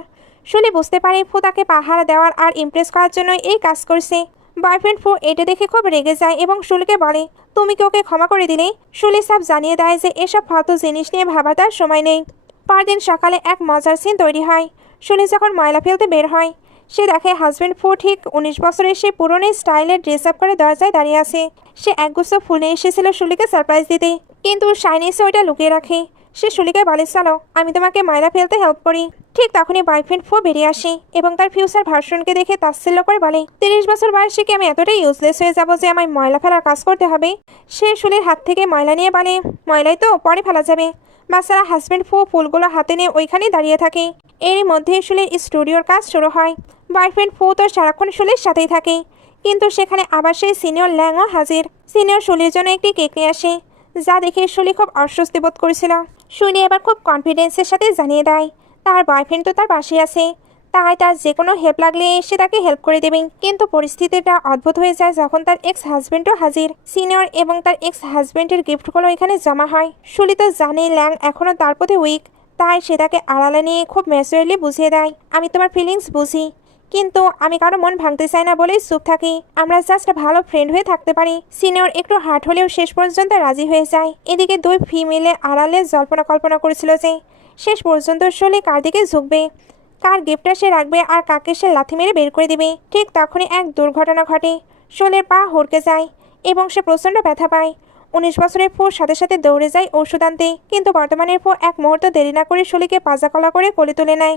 শুলি বুঝতে পারে ফু তাকে পাহারা দেওয়ার আর ইমপ্রেস করার জন্য এই কাজ করছে। বয়ফ্রেন্ড ফু এটা দেখে খুব রেগে যায় এবং শুলিকে বলে, তুমি কি ওকে ক্ষমা করে দিলে? শুলি সব জানিয়ে দেয় যে এসব ফালতু জিনিস নিয়ে ভাবার তার সময় নেই। পরদিন সকালে এক মজার সিন তৈরি হয়। শুলি যখন ময়লা ফেলতে বের হয়, সে দেখে হাজব্যান্ড ফু ঠিক 19 বছরের সেই পুরনো স্টাইলের ড্রেস আপ করে দরজায় দাঁড়িয়ে আছে। সে একগুচ্ছ ফুল নিয়ে এসেছিল শুলিকে সারপ্রাইজ দিতে, কিন্তু শাইনি এসে ওইটা লুকিয়ে রাখে। সে শুলিকে বলে, চলো আমি তোমাকে ময়লা ফেলতে হেল্প করি। ঠিক তখনই বয়ফ্রেন্ড ফু বেরিয়ে আসে এবং তার ফিউচার ভার্সনকে দেখে তাচ্ছিল্য করে বলে, 30 বছর বয়সে কি আমি এতটাই ইউজলেস হয়ে যাব যে আমায় ময়লা ফেলার কাজ করতে হবে? সে শুলির হাত থেকে ময়লা নিয়ে বলে, ময়লাই তো পরে ফেলা যাবে। বাচ্চারা হাজব্যান্ড ফু ফুলগুলো হাতে নিয়ে ওইখানেই দাঁড়িয়ে থাকে। এরই মধ্যে শুলির স্টুডিওর কাজ শুরু হয়। বয়ফ্রেন্ড ফু তো সারাক্ষণ শুলির সাথেই থাকে, কিন্তু সেখানে আবার সেই সিনিয়র ল্যাংও হাজির। সিনিয়র শুলির জন্য একটি কেক নিয়ে আসে, যা দেখে শুলি খুব অস্বস্তি বোধ করেছিল। শুলি এবার খুব কনফিডেন্সের সাথে জানিয়ে দেয় তার বয়ফ্রেন্ড তো তার পাশে আছে, তাই তার যে কোনো হেল্প লাগলে সে তাকে হেল্প করে দেবে। কিন্তু পরিস্থিতিটা অদ্ভুত হয়ে যায় যখন তার এক্স হাজব্যান্ডও হাজির। সিনিয়র এবং তার এক্স হাজব্যান্ডের গিফটগুলো এখানে জমা হয়। শুলি তো জানে ল্যাং এখনও তার প্রতি উইক, তাই সে তাকে আড়ালে নিয়ে খুব ম্যাচুয়ারলি বুঝিয়ে দেয়, আমি তোমার ফিলিংস বুঝি, কিন্তু আমি কারো মন ভাঙতে চাই না বলেই চুপ থাকি। আমরা জাস্ট ভালো ফ্রেন্ড হয়ে থাকতে পারি। সিনিয়র একটু হার্ট হলেও শেষ পর্যন্ত রাজি হয়ে যায়। এদিকে দুই ফিমেলে আড়ালে জল্পনা কল্পনা করেছিল যে শেষ পর্যন্ত শুলি কার দিকে ঝুঁকবে, কার গিফটটা সে রাখবে আর কাকে সে লাথি মেরে বের করে দেবে। ঠিক তখনই এক দুর্ঘটনা ঘটে। শুলির পা হড়কে যায় এবং সে প্রচণ্ড ব্যথা পায়। 19 বছরের ফু সাথে সাথে দৌড়ে যায় ওষুধ আনতে, কিন্তু বর্তমানের ফু এক মুহূর্ত দেরি না করে শুলিকে পাজাকলা করে কোলে তুলে নেয়।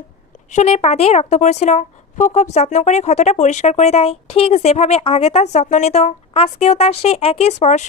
শুলির পা দিয়ে রক্ত পড়ছিল। ফু খুব যত্ন করে ক্ষতটা পরিষ্কার করে দেয়, ঠিক যেভাবে আগে তার যত্ন নিত। আজকেও তার সেই একই স্পর্শ।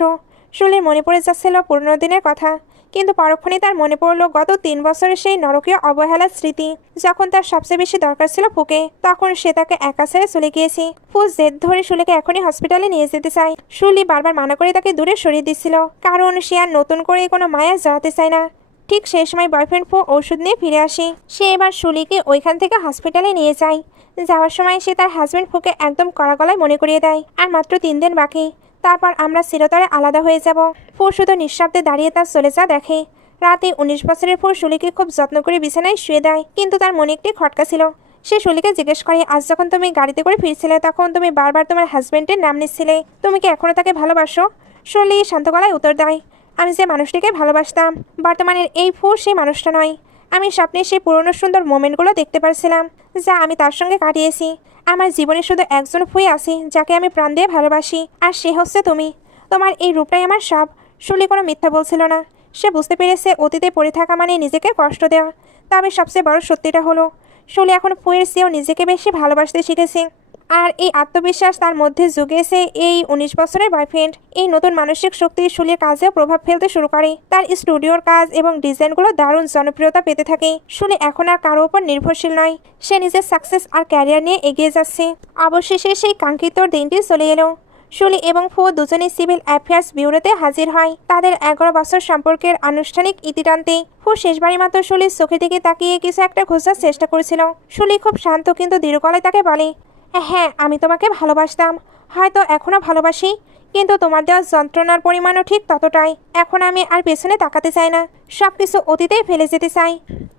শুলির মনে পড়ে যাচ্ছিল পুরনো দিনের কথা, কিন্তু পরক্ষণেই তার মনে পড়ল গত 3 বছরের সেই নরকীয় অবহেলার স্মৃতি, যখন তার সবচেয়ে বেশি দরকার ছিল ফুকে, তখন সে তাকে একা ছেড়ে চলে গিয়েছে। ফু জেদ ধরে শুলিকে এখনই হসপিটালে নিয়ে যেতে চায়। শুলি বারবার মানা করে তাকে দূরে সরিয়ে দিচ্ছিল, কারণ সে আর নতুন করে কোনো মায়া জড়াতে চায় না। ঠিক সেই সময় বয়ফ্রেন্ড ফু ওষুধ নিয়ে ফিরে আসে। সে এবার শুলিকে ওইখান থেকে হসপিটালে নিয়ে যায়। যাওয়ার সময় সে তার হাজব্যান্ড ফুকে একদম কড়া গলায় মনে করিয়ে দেয়, আর মাত্র 3 দিন বাকি, তারপর আমরা চিরতরে আলাদা হয়ে যাব। ফু শুধু নিঃশব্দে দাঁড়িয়ে তার চলে যা দেখে। রাতে 19 বছরের ফু শুলিকে খুব যত্ন করে বিছানায় শুয়ে দেয়, কিন্তু তার মনে একটি খটকা ছিল। সে শুলিকে জিজ্ঞেস করে, আজ যখন তুমি গাড়িতে করে ফিরছিলে তখন তুমি বারবার তোমার হাজব্যান্ডের নাম নিচ্ছিলে, তুমি কি এখনও তাকে ভালোবাসো? শুলি শান্ত গলায় উত্তর দেয়, আমি যে মানুষটিকে ভালোবাসতাম, বর্তমানের এই ফু সেই মানুষটা নয়। আমি স্বপ্নে সেই পুরনো সুন্দর মোমেন্টগুলো দেখতে পারছিলাম যা আমি তার সঙ্গে কাটিয়েছি। আমার জীবনে শুধু একজন ফুই আছে যাকে আমি প্রাণ দিয়ে ভালোবাসি, আর সে হচ্ছে তুমি। তোমার এই রূপটাই আমার সব। শুলি কোনো মিথ্যা বলছিল না। সে বুঝতে পেরেছে অতীতে পড়ে থাকা মানে নিজেকে কষ্ট দেওয়া। তবে সবচেয়ে বড় সত্যিটা হলো শুলি এখন ফুয়ের চেয়েও নিজেকে বেশি ভালোবাসতে শিখেছে। আর এই আত্মবিশ্বাস তার মধ্যে জুগিয়েছে এই 19 বছরের বয়ফ্রেন্ড। এই নতুন মানসিক শক্তি শুলির কাজেও প্রভাব ফেলতে শুরু করে। তার স্টুডিওর কাজ এবং ডিজাইনগুলো দারুণ জনপ্রিয়তা পেতে থাকে। শুলি এখন আর কারো উপর নির্ভরশীল নয়। সে নিজের সাকসেস আর ক্যারিয়ার নিয়ে এগিয়ে যাচ্ছে। অবশেষে সেই কাঙ্ক্ষিত দিনটি চলে এলো। শুলি এবং ফু দুজনেই সিভিল অ্যাফেয়ার্স ব্যুরোতে হাজির হয় তাদের 11 বছর সম্পর্কের আনুষ্ঠানিক ইতি টানতে। ফু শেষবারের মতো শুলির চোখের দিকে তাকিয়ে কিছু একটা খোঁজার চেষ্টা করেছিল। শুলি খুব শান্ত কিন্তু দৃঢ় গলায় তাকে বলে, হ্যাঁ আমি তোমাকে ভালোবাসতাম, হয়তো এখনও ভালোবাসি, কিন্তু তোমার দেওয়া যন্ত্রণার পরিমাণও ঠিক ততটাই। এখন আমি আর পেছনে তাকাতে চাই না, সব কিছু অতীতেই ফেলে যেতে চাই।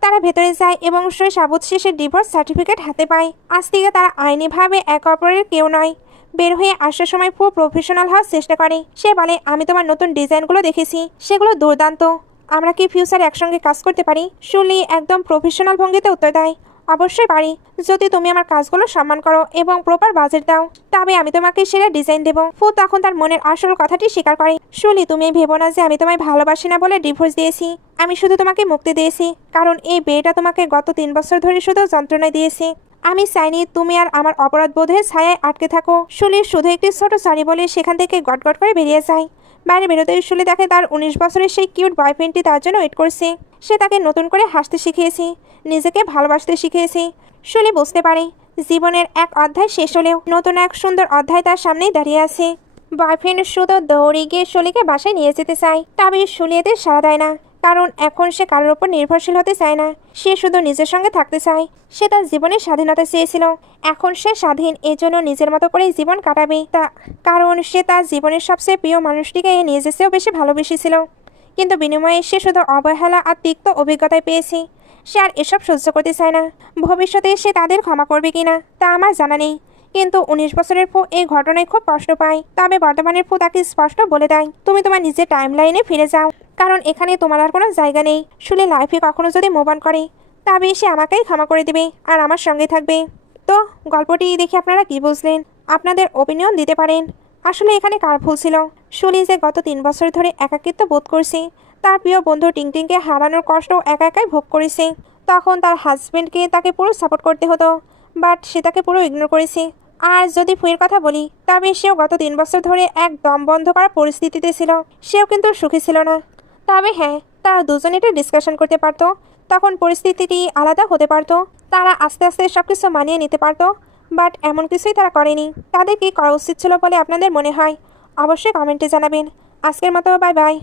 তারা ভেতরে যায় এবং সেই সাবুত শেষে ডিভোর্স সার্টিফিকেট হাতে পায়। আজ থেকে তারা আইনিভাবে এক অপরের কেউ নয়। বের হয়ে আসার সময় খুব প্রফেশনাল হওয়ার চেষ্টা করে। সে বলে, আমি তোমার নতুন ডিজাইনগুলো দেখেছি, সেগুলো দুর্দান্ত। আমরা কি ফিউচারে একসঙ্গে কাজ করতে পারি? শুলি একদম প্রফেশনাল ভঙ্গিতে উত্তর দেয়, অবশ্যই পারি, যদি তুমি আমার কাজগুলো সম্মান করো এবং প্রপার বাজেট দাও, তবে আমি তোমাকে সেরা ডিজাইন দেবো। ফু তখন তার মনের আসল কথাটি স্বীকার করে, শুলি তুমি ভেবো না যে আমি তোমায় ভালোবাসি না বলে ডিভোর্স দিয়েছি। আমি শুধু তোমাকে মুক্তি দিয়েছি, কারণ এই বিয়েটা তোমাকে গত 3 বছর ধরে শুধু যন্ত্রণায় দিয়েছি। আমি চাইনি তুমি আর আমার অপরাধ বোধের ছায়ায় আটকে থাকো। শুলির শুধু একটি ছোট সরি বলে সেখান থেকে গটগট করে বেরিয়ে যায়। বাইরে বেরোতে শুলি দেখে তার 19 বছরের সেই কিউট বয়ফ্রেন্ডটি তার জন্য ওয়েট করছে। সে তাকে নতুন করে হাসতে শিখিয়েছে, নিজেকে ভালোবাসতে শিখিয়েছে। শুলি বুঝতে পারে জীবনের এক অধ্যায় শেষ হলেও নতুন এক সুন্দর অধ্যায় তার সামনেই দাঁড়িয়ে আছে। বয়ফ্রেন্ড শুধু দৌড়ে গিয়ে শুলিকে বাসায় নিয়ে যেতে চায়, তবে শুলি এতে সাড়া দেয় না, কারণ এখন সে কারোর ওপর নির্ভরশীল হতে চায় না। সে শুধু নিজের সঙ্গে থাকতে চায়। সে তার জীবনের স্বাধীনতা চেয়েছিল, এখন সে স্বাধীন, এজন্য নিজের মতো করে জীবন কাটাবে। কারণ সে তার জীবনের সবচেয়ে প্রিয় মানুষটিকে নিজের চেয়েও বেশি ভালোবেসেছিল, কিন্তু বিনিময়ে সে শুধু অবহেলা আর তিক্ত অভিজ্ঞতায় পেয়েছে। সে আর এসব সহ্য করতে চায় না। ভবিষ্যতে সে তাদের ক্ষমা করবে কিনা তা আমার জানা নেই, কিন্তু 19 বছরের ফু এই ঘটনায় খুব কষ্ট পায়। তবে বর্তমানের ফু তাকে স্পষ্ট বলে দেয়, তুমি তোমার নিজের টাইম লাইনে ফিরে যাও, কারণ এখানে তোমার আর কোনো জায়গা নেই। শুলে লাইফে কখনো যদি মুভ অন করে তবে সে আমাকেই ক্ষমা করে দেবে আর আমার সঙ্গে থাকবে। তো গল্পটি দেখে আপনারা কি বুঝলেন? আপনাদের ওপিনিয়ন দিতে পারেন। আসলে এখানে কার ভুল ছিল? সুলি যে গত 3 বছর ধরে একাকিত্ব বোধ করছে, তার প্রিয় বন্ধু টিংটিংকে হারানোর কষ্ট একা একাই ভোগ করেছে। তখন তার হাজবেন্ডকে তাকে পুরো সাপোর্ট করতে হতো, বাট সে তাকে পুরো ইগনোর করেছে। আর যদি ফুয়ের কথা বলি, তবে সেও গত 3 বছর ধরে এক দম বন্ধ করা পরিস্থিতিতে ছিল। সেও কিন্তু সুখী ছিল না। তবে হ্যাঁ, তারা দুজনে এটা ডিসকাশন করতে পারতো, তখন পরিস্থিতিটি আলাদা হতে পারতো। তারা আস্তে আস্তে সব কিছু মানিয়ে নিতে পারতো, বাট এমন কিছুই তারা করেনি। তাদের কি করা উচিত ছিল বলে আপনাদের মনে হয়? অবশ্যই কমেন্টে জানাবেন। আজকের মতো বাই বাই।